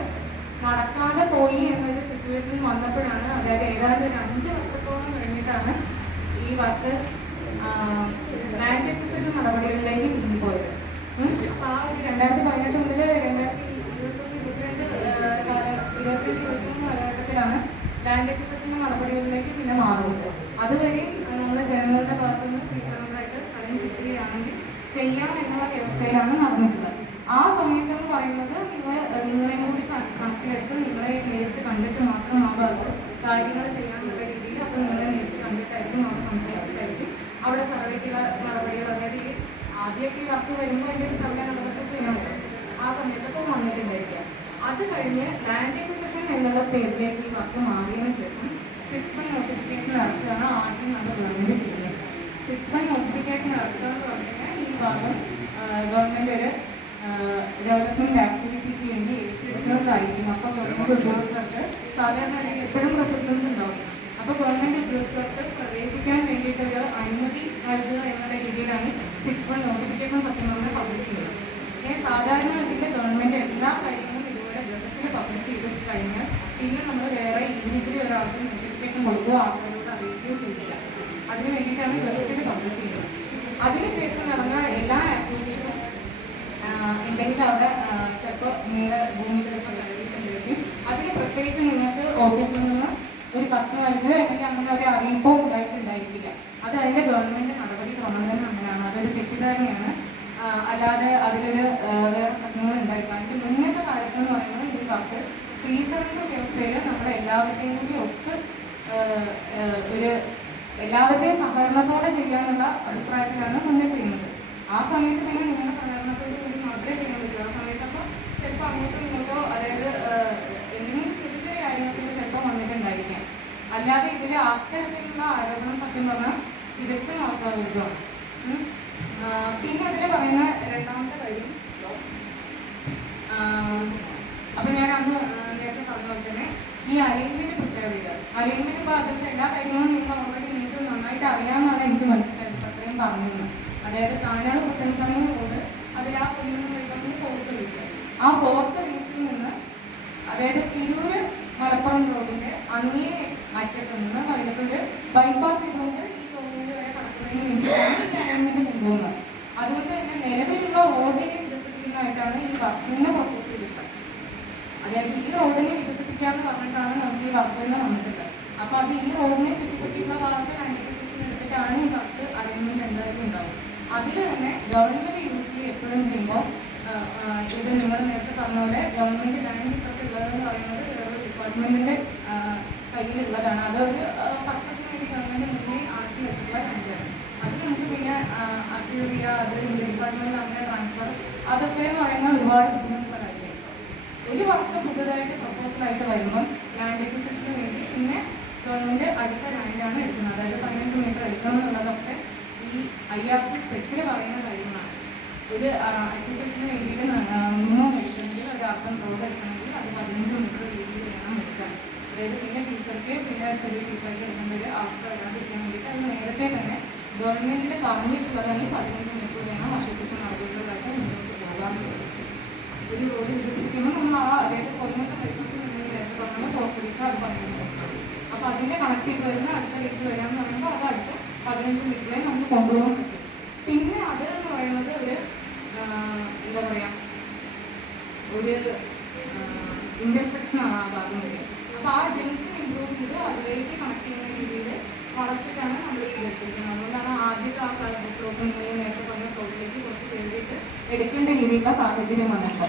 നടക്കാതെ പോയി എന്നൊരു സിറ്റുവേഷൻ വന്നപ്പോഴാണ്, അതായത് ഏതാണ്ട് ഒരു 5 വർഷത്തോളം കഴിഞ്ഞിട്ടാണ് ഈ വർക്ക് ലാൻഡ് അക്വിസിഷൻ നടപടികളിലേക്ക് നീങ്ങിപ്പോയത്. അപ്പൊ ആ ഒരു 2018 മുതൽ 2022 കാലഘട്ടത്തിലാണ് ലാൻഡ് അക്വിസിഷൻ നടപടികളിലേക്ക് പിന്നെ മാറുന്നത്. അതുവരെ നമ്മളെ ജനങ്ങളുടെ ഭാഗത്തുനിന്ന് ഫീസറായിട്ട് സ്ഥലം കിട്ടുകയാണെങ്കിൽ ചെയ്യാം എന്നുള്ള വ്യവസ്ഥയിലാണ് നടന്നിട്ടുള്ളത്. ആ സമയത്തെന്ന് പറയുന്നത് നിങ്ങളെ കൂടി കണക്കിലെടുത്ത് നിങ്ങളെ നേരിട്ട് കണ്ടിട്ട് മാത്രം ആ ഭാഗത്ത് കാര്യങ്ങൾ ചെയ്യാനുള്ള രീതിയിൽ, അപ്പൊ നിങ്ങളെ നേരിട്ട് കണ്ടിട്ടായിരിക്കും അവിടെ സംസാരിച്ചിട്ടായിരിക്കും അവിടെ സർവേക്കുള്ള നടപടികൾ, അതായത് ഈ ആദ്യമൊക്കെ ഈ വർക്ക് വരുമ്പോൾ അതിൻ്റെ സർവേ നടപടി ചെയ്യണമല്ലോ, ആ സമയത്തൊക്കെ വന്നിട്ടുണ്ടായിരിക്കാം. അത് കഴിഞ്ഞ് ലാൻഡ് അക്വിസിഷൻ എന്നുള്ള സ്റ്റേജിലേക്ക് ഈ വർക്ക് മാറിയതിനു ശേഷം 6-month നോട്ടിഫിക്കേഷൻ ഇറക്കുകയാണ് ആദ്യം നമ്മുടെ ഗവൺമെന്റ് ചെയ്യുന്നത്. 6-month നോട്ടിഫിക്കേഷൻ ഇറക്കുക എന്ന് പറഞ്ഞു കഴിഞ്ഞാൽ ഈ ഭാഗം ഗവൺമെന്റ് ഒരു ഡെവലപ്മെന്റ് ആക്ടിവിറ്റിക്ക് വേണ്ടി ഏറ്റെടുക്കുന്നതായിരിക്കും. അപ്പോൾ ഗവൺമെന്റ് ഉദ്യോഗസ്ഥർക്ക് സാധാരണ എപ്പോഴും റെസിസ്റ്റൻസ് ഉണ്ടാവും. അപ്പോൾ ഗവൺമെന്റ് ഉദ്യോഗസ്ഥർക്ക് പ്രവേശിക്കാൻ വേണ്ടിയിട്ടൊരു അനുമതി നൽകുക എന്നുള്ള രീതിയിലാണ് 6-month നോട്ടിഫിക്കേഷൻ സത്യം പറഞ്ഞാൽ പബ്ലിഷ് ചെയ്യുന്നത്. സാധാരണ ഇതിൽ ഗവൺമെന്റ് എല്ലാ കാര്യങ്ങളും നോട്ടിഫിക്കേഷൻ കൊടുക്കുകയോ ആൾക്കാരോട് അറിയിക്കുകയോ ചെയ്യില്ല. അതിന് വേണ്ടിയിട്ടാണ് ഗസറ്റിൽ പബ്ലിഷ് ചെയ്യുന്നത്. അതിനുശേഷം നടന്ന എല്ലാ ആക്ടിവിറ്റീസും എന്തെങ്കിലും അവിടെ ചിലപ്പോൾ നിങ്ങളുടെ ഭൂമി ചിലപ്പോൾ നൽകിയിട്ടുണ്ടായിരിക്കും. അതിന് പ്രത്യേകിച്ച് നിങ്ങൾക്ക് ഓഫീസിൽ നിന്ന് ഒരു കത്ത് നൽകുകയോ അല്ലെങ്കിൽ അങ്ങനെ ഒരു അറിയിപ്പോ ഉണ്ടായിട്ടുണ്ടായിരിക്കില്ല. അത് അതിന്റെ ഗവൺമെന്റ് നടപടി ക്രമം തന്നെ അങ്ങനെയാണ്. അതൊരു തെറ്റിദ്ധാരണയാണ്. അല്ലാതെ അതിലൊരു വേറെ പ്രശ്നങ്ങൾ ഉണ്ടായിട്ടില്ല. അതിന്റെ മുന്നത്തെ കാലത്ത് എന്ന് പറയുന്നത് ഈ വർക്ക് ഫ്രീസറിന്റെ വ്യവസ്ഥയിൽ നമ്മളെ എല്ലാവരുടെയും കൂടി ഒത്ത് ഒരു എല്ലാവരുടെയും സഹകരണത്തോടെ ചെയ്യാനുള്ള അഭിപ്രായത്തിലാണ് മുന്നേ ചെയ്യുന്നത്. ആ സമയത്ത് തന്നെ നിങ്ങളുടെ സഹകരണത്തോട് കൂടി മാത്രമേ ചെയ്യാൻ പറ്റൂ. ആ സമയത്തപ്പോൾ ചിലപ്പോൾ അങ്ങോട്ടും ഇങ്ങോട്ടോ അതായത് എന്തെങ്കിലും ചെറിയ ചെറിയ കാര്യങ്ങൾക്ക് ചിലപ്പോൾ വന്നിട്ടുണ്ടായിരിക്കാം. അല്ലാതെ ഇതിൽ അത്തരത്തിലുള്ള ആരോപണം സത്യം പറഞ്ഞാൽ തികച്ചും വാസ്തവമാണ്. പിന്നെ അതിൽ പറയുന്ന രണ്ടാമത്തെ കാര്യം, അപ്പൊ ഞാൻ അന്ന് നേരത്തെ പറഞ്ഞ പോലെ തന്നെ ഈ അലൈൻമെന്റ് പ്രത്യേകത, അലൈൻമെന്റ് ഭാഗത്ത് എല്ലാ കാര്യങ്ങളും നിങ്ങൾ ഓൾറെഡി നിങ്ങൾക്ക് നന്നായിട്ട് അറിയാമെന്നാണ് എനിക്ക് മനസ്സിലായത്. അത്രയും പറഞ്ഞു. അതായത് കാനാട് പുത്തൻകണ്ണി റോഡ് അതിൽ ആ പൊന്നിനും ബൈപ്പാസിന് ഫോർത്ത് റീച്ച്, ആ ഫോർത്ത് റീച്ചിൽ നിന്ന് അതായത് തിരൂര് മലപ്പുറം റോഡിന്റെ അങ്ങേ അറ്റത്ത് നിന്ന് വൈകത്തൂര് ബൈപ്പാസ് ചെയ്തുകൊണ്ട് ഈ റോഡിൽ വരെ കടക്കുന്നതിന് വേണ്ടിയിട്ടാണ് ഈ അലൈൻമെന്റ് കൊണ്ടുപോകുന്നത്. അതുകൊണ്ട് തന്നെ നിലവിലുള്ള റോഡിനെ വികസിപ്പിക്കുന്നതായിട്ടാണ് ഈ വർക്കിനെ പ്രപ്പോസ് ചെയ്തിട്ടുള്ളത്. അതായത് ഈ റോഡിനെ വികസിപ്പിക്കാന്ന് പറഞ്ഞിട്ടാണ് നമുക്ക് ഈ വർക്ക് തന്നെ വന്നിട്ടുള്ളത്. അപ്പൊ അത് ഈ റോഡിനെ ചുറ്റിപ്പറ്റിയുള്ള ഭാഗത്ത് ആന്റിസിപ്പേഷൻ എടുത്തിട്ടാണ് ഈ വർക്ക് അലൈൻമെന്റ് എന്തായാലും ഉണ്ടാവും. അതിൽ തന്നെ ഗവൺമെന്റ് യൂഷ്വലി എപ്പോഴും ചെയ്യുമ്പോൾ ഇത് നിങ്ങൾ നേരത്തെ പറഞ്ഞ പോലെ ഗവൺമെന്റ് ലാൻഡ് ഇപ്പൊക്കെ ഉള്ളതെന്ന് പറയുന്നത് വേറൊരു ഡിപ്പാർട്ട്മെന്റിന്റെ കയ്യിലുള്ളതാണ്. അതൊരു പർച്ചേസിന് വേണ്ടി ഗവൺമെന്റ് മുന്നേ ആക്കി വെച്ചിട്ടുള്ള ലാൻഡാണ്. അത് നമുക്ക് പിന്നെ അക്യൂറിയ അത് ഇന്ത്യ ഡിപ്പാർട്ട്മെന്റ് അങ്ങനെ ട്രാൻസ്ഫർ അതൊക്കെ എന്ന് പറയുന്ന ഒരുപാട് ബുദ്ധിമുട്ടുള്ള കാര്യമാണ്. ഒരു വർക്ക് പുതുതായിട്ട് പ്രപ്പോസലായിട്ട് വരുമ്പം ലാൻഡ് അക്വിസിഷന് വേണ്ടി പിന്നെ ഗവൺമെന്റ് അടുത്ത ലാൻഡാണ് എടുക്കുന്നത്. അതായത് 15 മീറ്റർ എടുക്കണം എന്നുള്ളതൊക്കെ ഈ IRC സ്പെക്കിൽ പറയുന്ന കാര്യങ്ങളാണ്. ഒരു അക്വിസിഷന് വേണ്ടിയിട്ട് മിനിമം എടുക്കണമെങ്കിൽ ഒരു അർത്ഥം റോഡ് എടുക്കണമെങ്കിൽ അത് 15 മീറ്റർ രീതിയിൽ വേണം എടുക്കാൻ. അതായത് പിന്നെ ടീച്ചർക്ക് പിന്നെ ചെറിയ ടീച്ചർക്ക് എടുക്കേണ്ട ഒരു അവസ്ഥ വരാതിരിക്കാൻ വേണ്ടിയിട്ട് അത് നേരത്തെ തന്നെ ഗവൺമെന്റിൽ പറഞ്ഞിട്ടുള്ളതാണ് 15 മീറ്റർ വേണം അക്വിസിഷൻ നടപടികളായിട്ട് മുന്നോട്ട് പോകാൻ. ഒരു റോഡ് വികസിപ്പിക്കുമ്പോൾ നമ്മൾ അതായത് കൊല്ലത്തെ ബൈപ്പാസ് നേരത്തെ പറഞ്ഞാൽ ഫോർത്ത് റീച്ച് അത് 15 മീറ്റർ. അപ്പൊ അതിന്റെ കണക്ട് ചെയ്ത് വരുന്ന അടുത്ത റീച്ച് വരാമെന്ന് പറയുമ്പോൾ അത് അടുത്ത 15 മീറ്ററിൽ നമുക്ക് കൊണ്ടുപോകാൻ പറ്റും. പിന്നെ അത് എന്ന് പറയുന്നത് ഒരു എന്താ പറയാ ഒരു ഇന്റർസെക്ഷൻ ആണ് ആ ഭാഗം വരെ. അപ്പൊ ആ ജംഗ്ഷൻ ഇംപ്രൂവ് ചെയ്ത് അതിലേക്ക് കണക്ട് ചെയ്യുന്ന രീതിയിൽ വളച്ചിട്ടാണ് നമ്മൾ ഇത് എടുത്തിരിക്കുന്നത്. അതുകൊണ്ടാണ് ആദ്യത്തെ ആ പ്ലോട്ട് നിങ്ങൾ നേരത്തെ പറഞ്ഞ പ്ലോട്ടിലേക്ക് കുറച്ച് കയറിയിട്ട് എടുക്കേണ്ട രീതിയിലുള്ള സാഹചര്യം വന്നിട്ടുണ്ട്.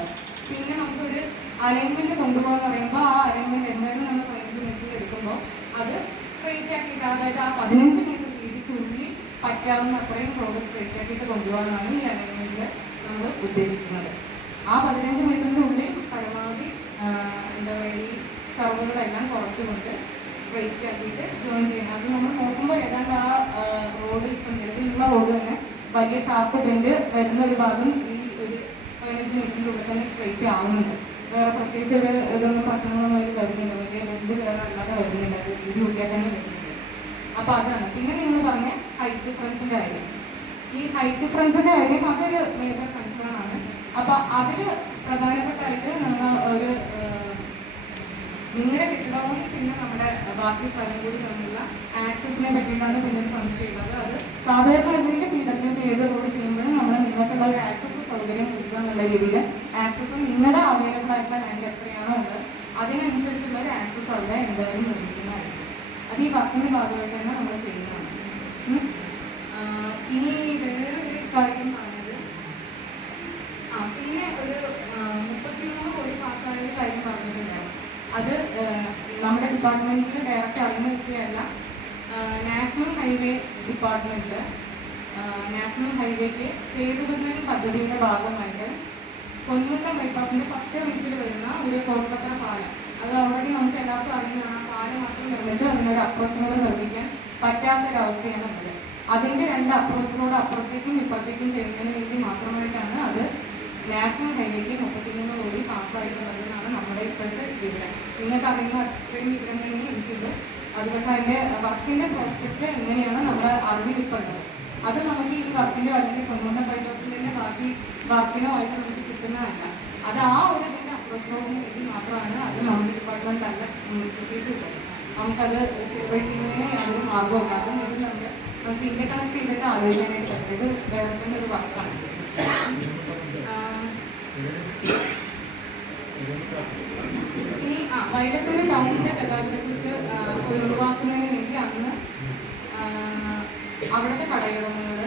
പിന്നെ നമുക്കൊരു അലൈൻമെന്റ് കൊണ്ടുപോകാന്ന് പറയുമ്പോൾ ആ അലൈൻമെന്റ് എന്തായാലും നമ്മൾ 15 മീറ്റർ എടുക്കുമ്പോൾ അത് സ്ട്രെയിറ്റ് ആക്കിയിട്ട് അതായത് ആ 15 മീറ്റർ രീതിക്കുള്ളിൽ പറ്റാവുന്ന അത്രയും റോഡ് സ്ട്രെയിറ്റ് ആക്കിയിട്ട് കൊണ്ടുപോകാനാണ് ഈ അലൈൻമെന്റ് നമ്മൾ ഉദ്ദേശിക്കുന്നത്. ആ 15 മീറ്ററിന്റെ ഉള്ളിൽ പരമാവധി എന്താ പറയുക ഈ കർവുകളെല്ലാം കുറച്ചുകൊണ്ട് സ്ട്രെയിറ്റ് ആക്കിയിട്ട് ജോയിൻ ചെയ്യണം. അത് നമ്മൾ നോക്കുമ്പോൾ ഏതാണ്ട് ആ റോഡ് ഇപ്പം നിലവിലുള്ള റോഡ് തന്നെ വലിയ ഷാർപ്പ് ബെൻഡ് വരുന്ന ഒരു ഭാഗം ഈ ഒരു 15 മീറ്ററിൻ്റെ ഉള്ളിൽ തന്നെ സ്ട്രെയിറ്റ് ആവുന്നുണ്ട്. വേറെ പ്രത്യേകിച്ച് ഒരു ഇതൊന്നും പ്രശ്നങ്ങളൊന്നും അതിൽ വരുന്നില്ല. വലിയ ബെൻഡ് വേറെ അല്ലാതെ വരുന്നില്ല. അത് ഇത് കൂട്ടിയാൽ തന്നെ വരുന്നില്ല. അപ്പൊ അതാണ്. പിന്നെ നിങ്ങൾ പറഞ്ഞ ഹൈറ്റ് ഡിഫറൻസിന്റെ കാര്യം. ഈ ഹൈറ്റ് ഡിഫറൻസിന്റെ കാര്യം അതൊരു മേജർ കൺസേൺ ആണ്. അപ്പൊ അതിൽ പ്രധാനപ്പെട്ടായിട്ട് നമ്മൾ ഒരു നിങ്ങളുടെ കെട്ടിടവും പിന്നെ നമ്മുടെ ബാക്കി സ്ഥലം കൂടി തമ്മിലുള്ള ആക്സസിനെ പറ്റിയിട്ടാണ് പിന്നെ ഒരു സംശയമുള്ളത്. അത് സാധാരണ രീതിയിൽ PWD ഏത് റോഡ് ചെയ്യുമ്പോഴും നമ്മൾ നിങ്ങൾക്കുള്ള ഒരു ആക്സസ് സൗകര്യം കൊടുക്കുക എന്നുള്ള രീതിയിൽ ആക്സസ് നിങ്ങളുടെ അവൈലബിൾ ആയിട്ടുള്ള ലാൻഡ് എത്രയാണോ ഉള്ളത് അതിനനുസരിച്ചുള്ള ഒരു ആക്സസ് അവിടെ എന്തായാലും നിർമ്മിക്കുന്നതായിരിക്കും. അത് ഈ വർക്കിന്റെ ഭാഗമായിട്ട് തന്നെ നമ്മൾ ചെയ്യുന്നതാണ്. ഇനി വേറൊരു കാര്യം പറഞ്ഞത് പിന്നെ ഒരു 33 കോടി പാസ്സായൊരു കാര്യം പറഞ്ഞിട്ടുണ്ടായിരുന്നു. അത് നമ്മുടെ ഡിപ്പാർട്ട്മെന്റിൽ ഡയറക്റ്റ് അറിയുന്ന വിഷയമല്ല. നാഷണൽ ഹൈവേ ഡിപ്പാർട്ട്മെന്റിൽ നാഷണൽ ഹൈവേക്ക് സേതുബന്ധൻ പദ്ധതിയുടെ ഭാഗമായിട്ട് പൊന്മുട്ടം ബൈപ്പാസിന്റെ ഫസ്റ്റ് റീച്ചിൽ വരുന്ന ഒരു കോട്ടപ്പത്ര പാലം, അത് ഓൾറെഡി നമുക്ക് എല്ലാവർക്കും അറിയുന്നതാണ്. ആ പാലം മാത്രം നിർമ്മിച്ച് അതിനൊരു അപ്രോച്ച് റോഡ് നിർമ്മിക്കാൻ പറ്റാത്തൊരവസ്ഥയാണ് ഉള്ളത്. അതിന്റെ 2 അപ്രോച്ച് റോഡ് അപ്പുറത്തേക്കും ഇപ്പുറത്തേക്കും ചെയ്യുന്നതിന് വേണ്ടി മാത്രമായിട്ടാണ് അത് നാഷണൽ ഹൈവേക്ക് 33 കോടി പാസ്സായിട്ടുള്ളതെന്നാണ് നമ്മുടെ ഇപ്പോഴത്തെ വിവരം. നിങ്ങൾക്ക് അറിയുന്ന അത്രയും വിവരം തന്നെ എനിക്കുള്ളൂ. അതുകൊണ്ട് അതിന്റെ വർക്കിന്റെ പ്രോസ്പെക്ട് എങ്ങനെയാണ് നമ്മുടെ അറിവിലിപ്പുള്ളത്. അത് നമുക്ക് ഈ വർക്കിന്റെ അല്ലെങ്കിൽ പൊന്മുട്ടം ബൈപ്പാസിന്റെ ബാക്കി വർക്കിനുമായിട്ട് നമുക്ക് കിട്ടുന്നതല്ല. അത് ആ ഒരു ഇതിന്റെ അപ്രോച്ച് റോഡിന് വേണ്ടി മാത്രമാണ് അത് നമ്മുടെ ഡിപ്പാർട്ട്മെന്റ് അല്ല കിട്ടിയിട്ടുള്ളത്. നമുക്കത് ചെലവഴിക്കുന്നതിന് യാതൊരു മാർഗ്ഗമില്ല. അതും ഇത് നമുക്ക് ഇന്ത്യ കണക്ട് ചെയ്തിട്ട് ആലോചിക്കാനായിട്ട് പറ്റും. ഇത് വേറെ തന്നെ ഒരു വർക്കാണ്. ഇനി വൈലത്തൂർ ടൗണിന്റെ ഗതാഗതക്കുറിച്ച് ഒഴിവാക്കുന്നതിന് വേണ്ടി അന്ന് അവിടുത്തെ കടയുടമകള്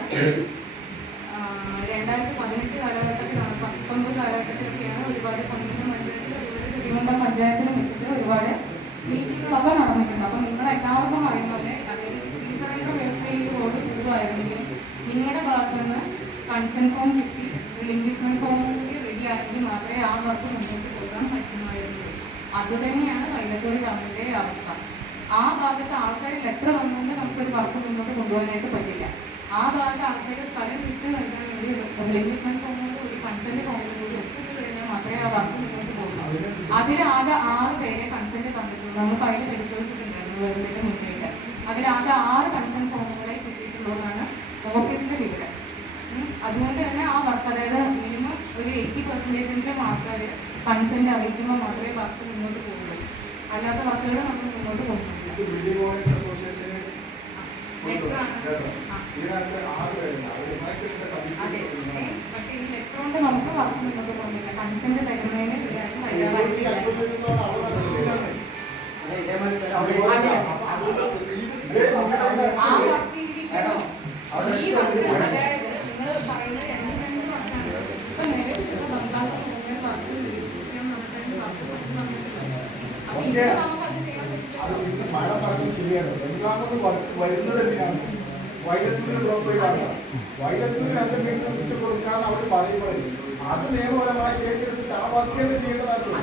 2018 കാലഘട്ടത്തിലാണ്, 19 കാലഘട്ടത്തിലൊക്കെയാണ് ഒരുപാട് പന്ത്രണ്ട് പഞ്ചായത്തിൽ, ചെറിയമുണ്ടം പഞ്ചായത്തിലും വെച്ചിട്ട് ഒരുപാട് മീറ്റിങ്ങുകളൊക്കെ നടന്നിട്ടുണ്ട്. അപ്പൊ നിങ്ങൾ എല്ലാവർക്കും അറിയുന്ന പോലെ അതായത് ടീച്ചറിന്റെ വ്യവസ്ഥ ഈ റോഡ് കൂടുതലായിരുന്നെങ്കിലും നിങ്ങളുടെ ഭാഗത്ത് നിന്ന് കൺസെന്റ് ഫോം കിട്ടി റിലിംഗ്വിഷ്മെന്റ് ഫോം കൂടി റെഡി ആയെങ്കിൽ മാത്രമേ ആ വർക്ക് മുന്നോട്ട് പോകാൻ പറ്റുമായിരുന്നു. അതുതന്നെയാണ് വൈലത്തൂർ ടൗണിന്റെ അവസ്ഥ. ആ ഭാഗത്ത് ആൾക്കാർ ലെറ്റർ വന്നുകൊണ്ട് നമുക്കൊരു വർക്ക് മുന്നോട്ട് കൊണ്ടുപോകാനായിട്ട് പറ്റില്ല. ആ ഭാഗത്ത് ആൾക്കാരുടെ സ്ഥലം വിട്ട് നൽകാൻ വേണ്ടി റിലിംഗ്വിഷ്മെന്റ് ഫോമോട് കൂടി കൺസെന്റ് ഫോമോട് കൂടി ഒപ്പിട്ട് കഴിഞ്ഞാൽ മാത്രമേ ആ വർക്ക് മുന്നോട്ട് പോകുള്ളൂ. അതിലാകെ 6 പേരെ കൺസെന്റ് തന്നിട്ടുണ്ട്. നമ്മൾ ഫയൽ പരിശോധിച്ചിട്ടുണ്ടായിരുന്നു വരുന്നതിന് മുന്നേറ്റ്. അതിലാകെ 6 കൺസെന്റ് ഫോമുകളെ കിട്ടിയിട്ടുള്ളതാണ് ഓഫീസിന്റെ വിവരം. അതുകൊണ്ട് തന്നെ ആ വർക്ക് അതായത് മിനിമം ഒരു 80% ആൾക്കാർ കൺസെന്റ് അറിയിക്കുമ്പോൾ മാത്രമേ വർക്ക് മുന്നോട്ട് പോകുള്ളൂ. അല്ലാത്ത വർക്കുകൾ നമ്മൾ മുന്നോട്ട് പോകുന്നില്ല. അതെ, പക്ഷേ ഈ ലെറ്റർ കൊണ്ട് നമുക്ക് വർക്ക് മുന്നോട്ട് പോകുന്നില്ല. കൺസെന്റ് തരുന്നതിന് ശരിയായിട്ട് തയ്യാറായിട്ടില്ല. ആ വർക്ക് ഈ വർക്ക് അതായത് നിങ്ങൾ പറയുന്ന രണ്ട് വർക്കാണ്. ഇപ്പൊ നിലവിലുള്ള ബംഗാളിൽ മുഴുവൻ വർക്ക് നിരീക്ഷിക്കാൻ നമുക്ക് അപ്പൊ ഇത് നമുക്ക് അത് ചെയ്യാൻ പറ്റില്ല. മഴ പറഞ്ഞത് ശരിയാണ്. ബംഗാളിൽ വർക്ക് വരുന്നത് തന്നെയാണ്. വൈലത്തൂരിൽ ബ്ലോക്ക് വൈലത്തൂർ 2 മീറ്റർ വിട്ടു കൊടുക്കാന്ന് അവർ പറയുമ്പോൾ അത് നിയമപരമായി ഏറ്റെടുത്തിട്ട് ആ വർക്കേണ്ട ചെയ്യേണ്ടതായിട്ടുള്ളൂ.